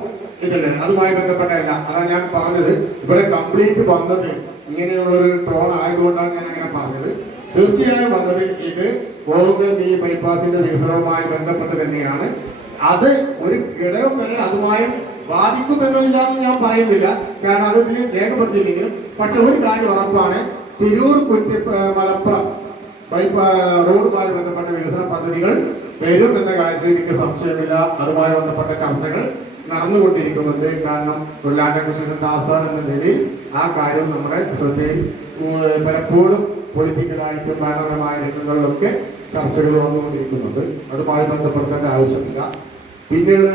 ഇതില്ലേ അതുമായി ബന്ധപ്പെട്ടല്ല. അതാണ് ഞാൻ പറഞ്ഞത്. ഇവിടെ കംപ്ലീറ്റ് വന്നത് ഇങ്ങനെയുള്ളൊരു ടോൺ ആയതുകൊണ്ടാണ് ഞാൻ അങ്ങനെ പറഞ്ഞത്. തീർച്ചയായും വന്നത് ഇത് ഓങ്ങൽ ഈ ബൈപ്പാസിന്റെ വികസനവുമായി ബന്ധപ്പെട്ട് തന്നെയാണ്. അത് ഒരു ഘടകം തന്നെ അതുമായി ബാധിക്കുമെന്നില്ലാന്ന് ഞാൻ പറയുന്നില്ല, കാരണം അതിൽ രേഖപ്പെടുത്തിയില്ലെങ്കിലും. പക്ഷെ ഒരു കാര്യം ഉറപ്പാണ്, തിരൂർ മലപ്പുറം റോഡുമായി ബന്ധപ്പെട്ട വികസന പദ്ധതികൾ വരും എന്ന കാര്യത്തിൽ എനിക്ക് സംശയമില്ല. അതുമായി ബന്ധപ്പെട്ട ചർച്ചകൾ നടന്നുകൊണ്ടിരിക്കുന്നുണ്ട്. കാരണം ഒരു ലാൻഡ് അക്വിസിഷൻ ആസ്ഥാനം എന്ന നിലയിൽ ആ കാര്യം നമ്മുടെ ശ്രദ്ധയിൽ പലപ്പോഴും പൊളിറ്റിക്കലായിട്ടും ഭരണപരമായ രംഗങ്ങളിലൊക്കെ ചർച്ചകൾ വന്നുകൊണ്ടിരിക്കുന്നുണ്ട്. അതുമായി ബന്ധപ്പെടുത്തേണ്ട ആവശ്യമില്ല. പിന്നീട്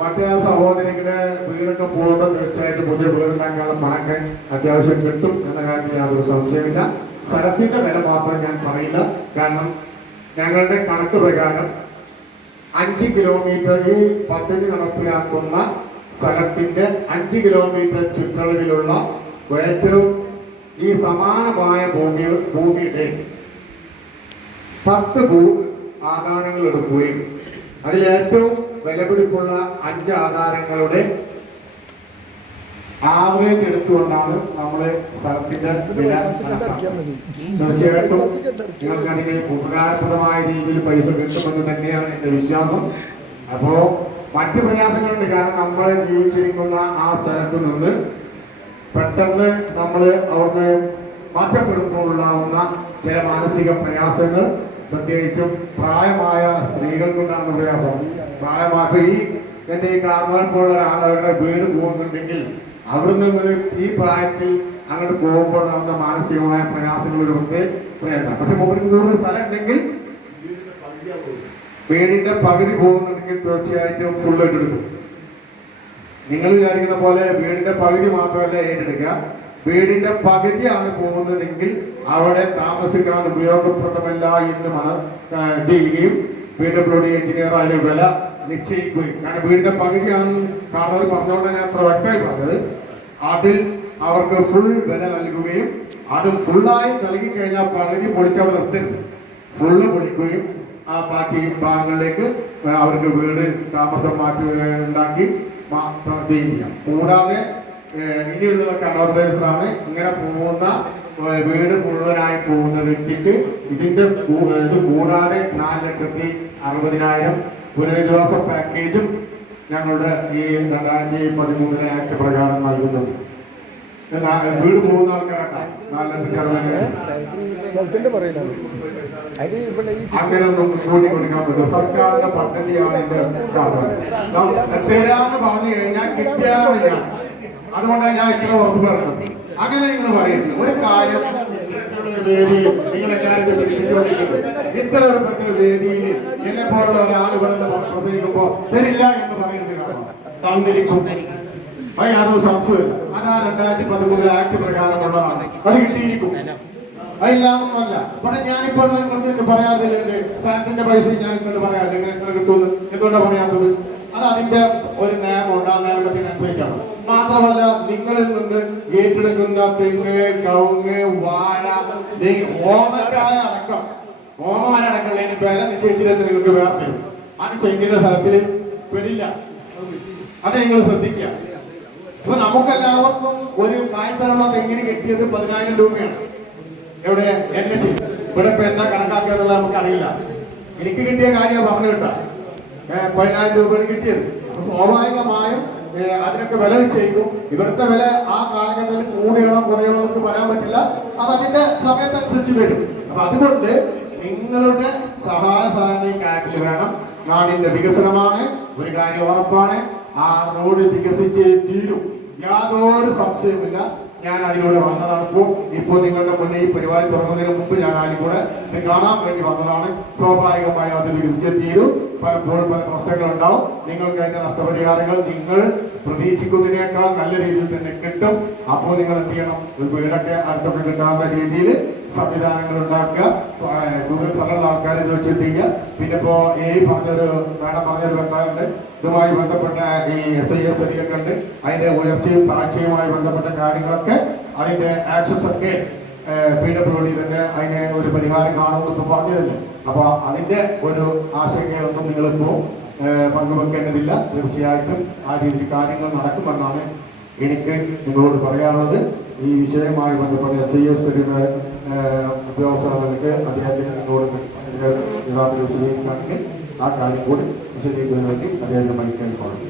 മറ്റേ സഹോദരിയുടെ വീടൊക്കെ പോകുമ്പോൾ തീർച്ചയായിട്ടും പുതിയ വീടുണ്ടാക്കാനുള്ള പണമൊക്കെ അത്യാവശ്യം കിട്ടും എന്ന കാര്യത്തിൽ യാതൊരു സംശയമില്ല. സ്ഥലത്തിന്റെ വില മാത്രം ഞാൻ പറയില്ല, കാരണം ഞങ്ങളുടെ കണക്ക് പ്രകാരം 5 കിലോമീറ്റർ ഈ പദ്ധതി നടപ്പിലാക്കുന്ന സ്ഥലത്തിന്റെ 5 കിലോമീറ്റർ ചുറ്റളവിലുള്ള ഏറ്റവും ഈ സമാനമായ ഭൂമിയുടെ 10 ആധാരങ്ങൾ എടുക്കുകയും അതിൽ ഏറ്റവും വിലപിടിപ്പുള്ള 5 ആധാരങ്ങളുടെ ആവറേജ് എടുത്തുകൊണ്ടാണ് നമ്മൾ സ്ഥലത്തിന്റെ വില കണക്കാക്കുന്നത്. തീർച്ചയായിട്ടും നിങ്ങൾക്കതിന് ഉപകാരപ്രദമായ രീതിയിൽ പൈസ കിട്ടുമെന്ന് തന്നെയാണ് എൻ്റെ വിശ്വാസം. അപ്പോ മറ്റു പ്രയാസങ്ങളുണ്ട്. കാരണം നമ്മൾ ജീവിച്ചിരിക്കുന്ന ആ സ്ഥലത്ത് നിന്ന് പെട്ടെന്ന് നമ്മൾ അവിടുന്ന് മാറ്റപ്പെടുമ്പോൾ ഉണ്ടാവുന്ന ചില മാനസിക പ്രയാസങ്ങൾ, പ്രത്യേകിച്ചും പ്രായമായ സ്ത്രീകൾക്കുണ്ടാകുന്ന പ്രയാസം. പ്രായമായ ഈ എൻ്റെ ഈ കാരണവർ പോലുള്ള ഒരാൾ അവരുടെ വീട് പോകുന്നുണ്ടെങ്കിൽ അവിടുന്ന് ഈ പ്രായത്തിൽ അങ്ങോട്ട് പോകുമ്പോൾ ഉണ്ടാകുന്ന മാനസികമായ പ്രയാസങ്ങൾ ഒരു പ്രയത്നം. പക്ഷെ മുമ്പിൽ കൂടുതൽ സ്ഥലം ഉണ്ടെങ്കിൽ വീടിന്റെ പകുതി പോകുന്നുണ്ടെങ്കിൽ തീർച്ചയായിട്ടും ഫുൾ ഏറ്റെടുക്കും. നിങ്ങൾ വിചാരിക്കുന്ന പോലെ വീടിന്റെ പകുതി മാത്രമല്ല ഏറ്റെടുക്കുക. വീടിന്റെ പകുതിയാണ് പോകുന്നതെങ്കിൽ അവിടെ താമസിക്കാൻ ഉപയോഗപ്രദമല്ല എന്ന് ചെയ്യുകയും PWD എഞ്ചിനീയർ അതിന്റെ വില നിശ്ചയിക്കുകയും, കാരണം വീടിന്റെ പകുതിയാണ് കാണുന്നത് പറഞ്ഞുകൊണ്ട് ഞാൻ അത്ര വ്യക്തമായി പറഞ്ഞത്, അതിൽ അവർക്ക് ഫുൾ വില നൽകുകയും അതും ഫുള്ളായി നൽകി കഴിഞ്ഞാൽ പകുതി പൊളിച്ചവിടെ നിർത്തരുത്, ഫുള്ള് പൊളിക്കുകയും ആ ബാക്കി ഭാഗങ്ങളിലേക്ക് അവർക്ക് വീട് താമസം ഉണ്ടാക്കി ചെയ്യാം. കൂടാതെ ഇനിയുള്ളതൊക്കെ അൺഓതറൈസ്ഡാണ്. ഇങ്ങനെ പോകുന്ന വീട് മുഴുവനായി പോകുന്ന വ്യക്തിക്ക് ഇതിന്റെ ഇത് കൂടാതെ 4,60,000 പുനരധിവാസ പാക്കേജും ഞങ്ങളുടെ ഈ 2013 ആക്ട് പ്രകാരം നൽകുന്നുണ്ട്. വീട് പോകുന്ന ആൾക്കാരാണ് 4,60,000. അങ്ങനെ ഒന്നും കൂട്ടി കൊടുക്കാൻ പറ്റില്ല. സർക്കാരിന്റെ പദ്ധതിയാണ് എന്റെ തരാന്ന് പറഞ്ഞു കഴിഞ്ഞാൽ കിട്ടിയാലാണ് ഞാൻ. അതുകൊണ്ടാണ് ഞാൻ ഇത്ര ഉറപ്പ് പറയുന്നത്. അങ്ങനെ നിങ്ങൾ പറയുന്നത് ഒരു കാര്യം ഇത്തരത്തിലുള്ള ഒരു വേദിയിൽ നിങ്ങൾ എല്ലാവരും പിടിപ്പിച്ചുകൊണ്ടിരിക്കുന്നത്, ഇത്ര ഒരു പ്രത്യേക വേദിയിൽ എന്നെ പോലുള്ള ഒരാൾ ഇവിടെ പ്രസംഗിക്കുമ്പോ തരില്ല എന്ന് പറയുന്നത് കാരണം തന്നിരിക്കും. യാതൊരു സംശയമില്ല. അതാ 2013 ആക്ട് പ്രകാരമുള്ളതാണ്. അത് കിട്ടിയിരിക്കും. അതില്ലാന്നല്ല. പക്ഷെ ഞാനിപ്പോ നിങ്ങൾക്ക് പറയാറില്ല എന്റെ സ്ഥലത്തിന്റെ പൈസ ഞാൻ ഇങ്ങോട്ട് പറയാറില്ല എങ്ങനെ എത്ര കിട്ടുമെന്ന്. എന്തുകൊണ്ടാണ് പറയാത്തത്? അത് അതിന്റെ ഒരു നിയമമുണ്ട്. ആ നിയമത്തിനനുസരിച്ചാണ്. മാത്രമല്ല നിങ്ങളിൽ നിന്ന് ഏറ്റെടുക്കുന്ന തെങ്ങ്, കവുങ്ങ്, വാഴ, ഓമക്കായ അടക്കം, ഓമമര അടക്കമുള്ളതിന് വില നിശ്ചയിച്ചിട്ട് നിങ്ങൾക്ക് വേറെ തരും. അത് ചെയ്യുന്ന സ്ഥലത്തിൽ പെടില്ല. അത് നിങ്ങൾ ശ്രദ്ധിക്കുക. ഇപ്പൊ നമുക്കെല്ലാവർക്കും ഒരു കായ്ഫലമുള്ള തെങ്ങിന് കിട്ടിയത് 10,000 രൂപയാണ്. എവിടെ NH ഇവിടെ ഇപ്പൊ എന്താ കണക്കാക്കിയതെന്നുള്ളത് നമുക്കറിയില്ല. എനിക്ക് കിട്ടിയ കാര്യം പറഞ്ഞു കിട്ടാം. 10,000 രൂപയാണ് കിട്ടിയത്. സ്വാഭാവികമായും അതിനൊക്കെ വില ചെയ്യും. ഇവിടുത്തെ വില ആ കാലഘട്ടത്തിൽ കൂടിയണം കുറയണം നമുക്ക് പറയാൻ പറ്റില്ല. അത് അതിന്റെ സമയത്തനുസരിച്ച് വരും. അപ്പൊ അതുകൊണ്ട് നിങ്ങളുടെ സഹായ സഹകരണ കാര്യത്തിൽ വേണം. നാടിന്റെ വികസനമാണ് ഒരു കാര്യം ഉറപ്പാണ്. ആ റോഡ് വികസിച്ചേ തീരും, യാതൊരു സംശയമില്ല. ഞാൻ അതിലൂടെ വന്നതാണ്. ഇപ്പൊ നിങ്ങളുടെ മുന്നേ ഈ പരിപാടി തുടങ്ങുന്നതിന് മുമ്പ് ഞാൻ അതിലൂടെ ഇത് കാണാൻ വേണ്ടി വന്നതാണ്. സ്വാഭാവികമായി അത് വികസിച്ചേ തീരും. പലപ്പോഴും പല പ്രശ്നങ്ങൾ ഉണ്ടാവും. നിങ്ങൾക്ക് അതിന്റെ നഷ്ടപരിഹാരങ്ങൾ നിങ്ങൾ പ്രതീക്ഷിക്കുന്നതിനേക്കാൾ നല്ല രീതിയിൽ തന്നെ കിട്ടും. അപ്പോൾ നിങ്ങൾ എന്ത് ചെയ്യണം? ഒരു വീടൊക്കെ അടുത്തൊക്കെ കിട്ടാവുന്ന രീതിയിൽ സംവിധാനങ്ങൾ ഉണ്ടാക്കുക. കൂടുതൽ സ്ഥലമുള്ള ആൾക്കാരെ ചോദിച്ചിട്ട് ചെയ്യുക. പിന്നെ ഇപ്പോ മാഡം പറഞ്ഞൊരു ബന്ധമുണ്ട്. ഇതുമായി ബന്ധപ്പെട്ട ഈ SIS ഒക്കെ ഉണ്ട്. അതിന്റെ ഉയർച്ചയും താഴ്ചയുമായി ബന്ധപ്പെട്ട കാര്യങ്ങളൊക്കെ അതിന്റെ ആക്സസ് ഒക്കെ PWD തന്നെ അതിന് ഒരു പരിഹാരം കാണുമെന്ന് ഇപ്പൊ പറഞ്ഞതല്ലേ. അപ്പൊ അതിന്റെ ഒരു ആശങ്കയൊന്നും നിങ്ങളിപ്പോ പങ്കുവെക്കേണ്ടതില്ല. തീർച്ചയായിട്ടും ആ രീതിയിൽ കാര്യങ്ങൾ നടക്കുമെന്നാണ് എനിക്ക് നിങ്ങളോട് പറയാനുള്ളത്. ഈ വിഷയവുമായി ബന്ധപ്പെട്ട SIS ഉദ്യോഗസ്ഥർക്ക് അദ്ദേഹത്തിന് നിങ്ങളോട് യഥാർത്ഥ വിശദീകരിക്കുകയാണെങ്കിൽ ആ കാര്യം കൂടി വിശദീകരിക്കുന്നതിന് വേണ്ടി അദ്ദേഹത്തിന് മൈക്കായി പാടും.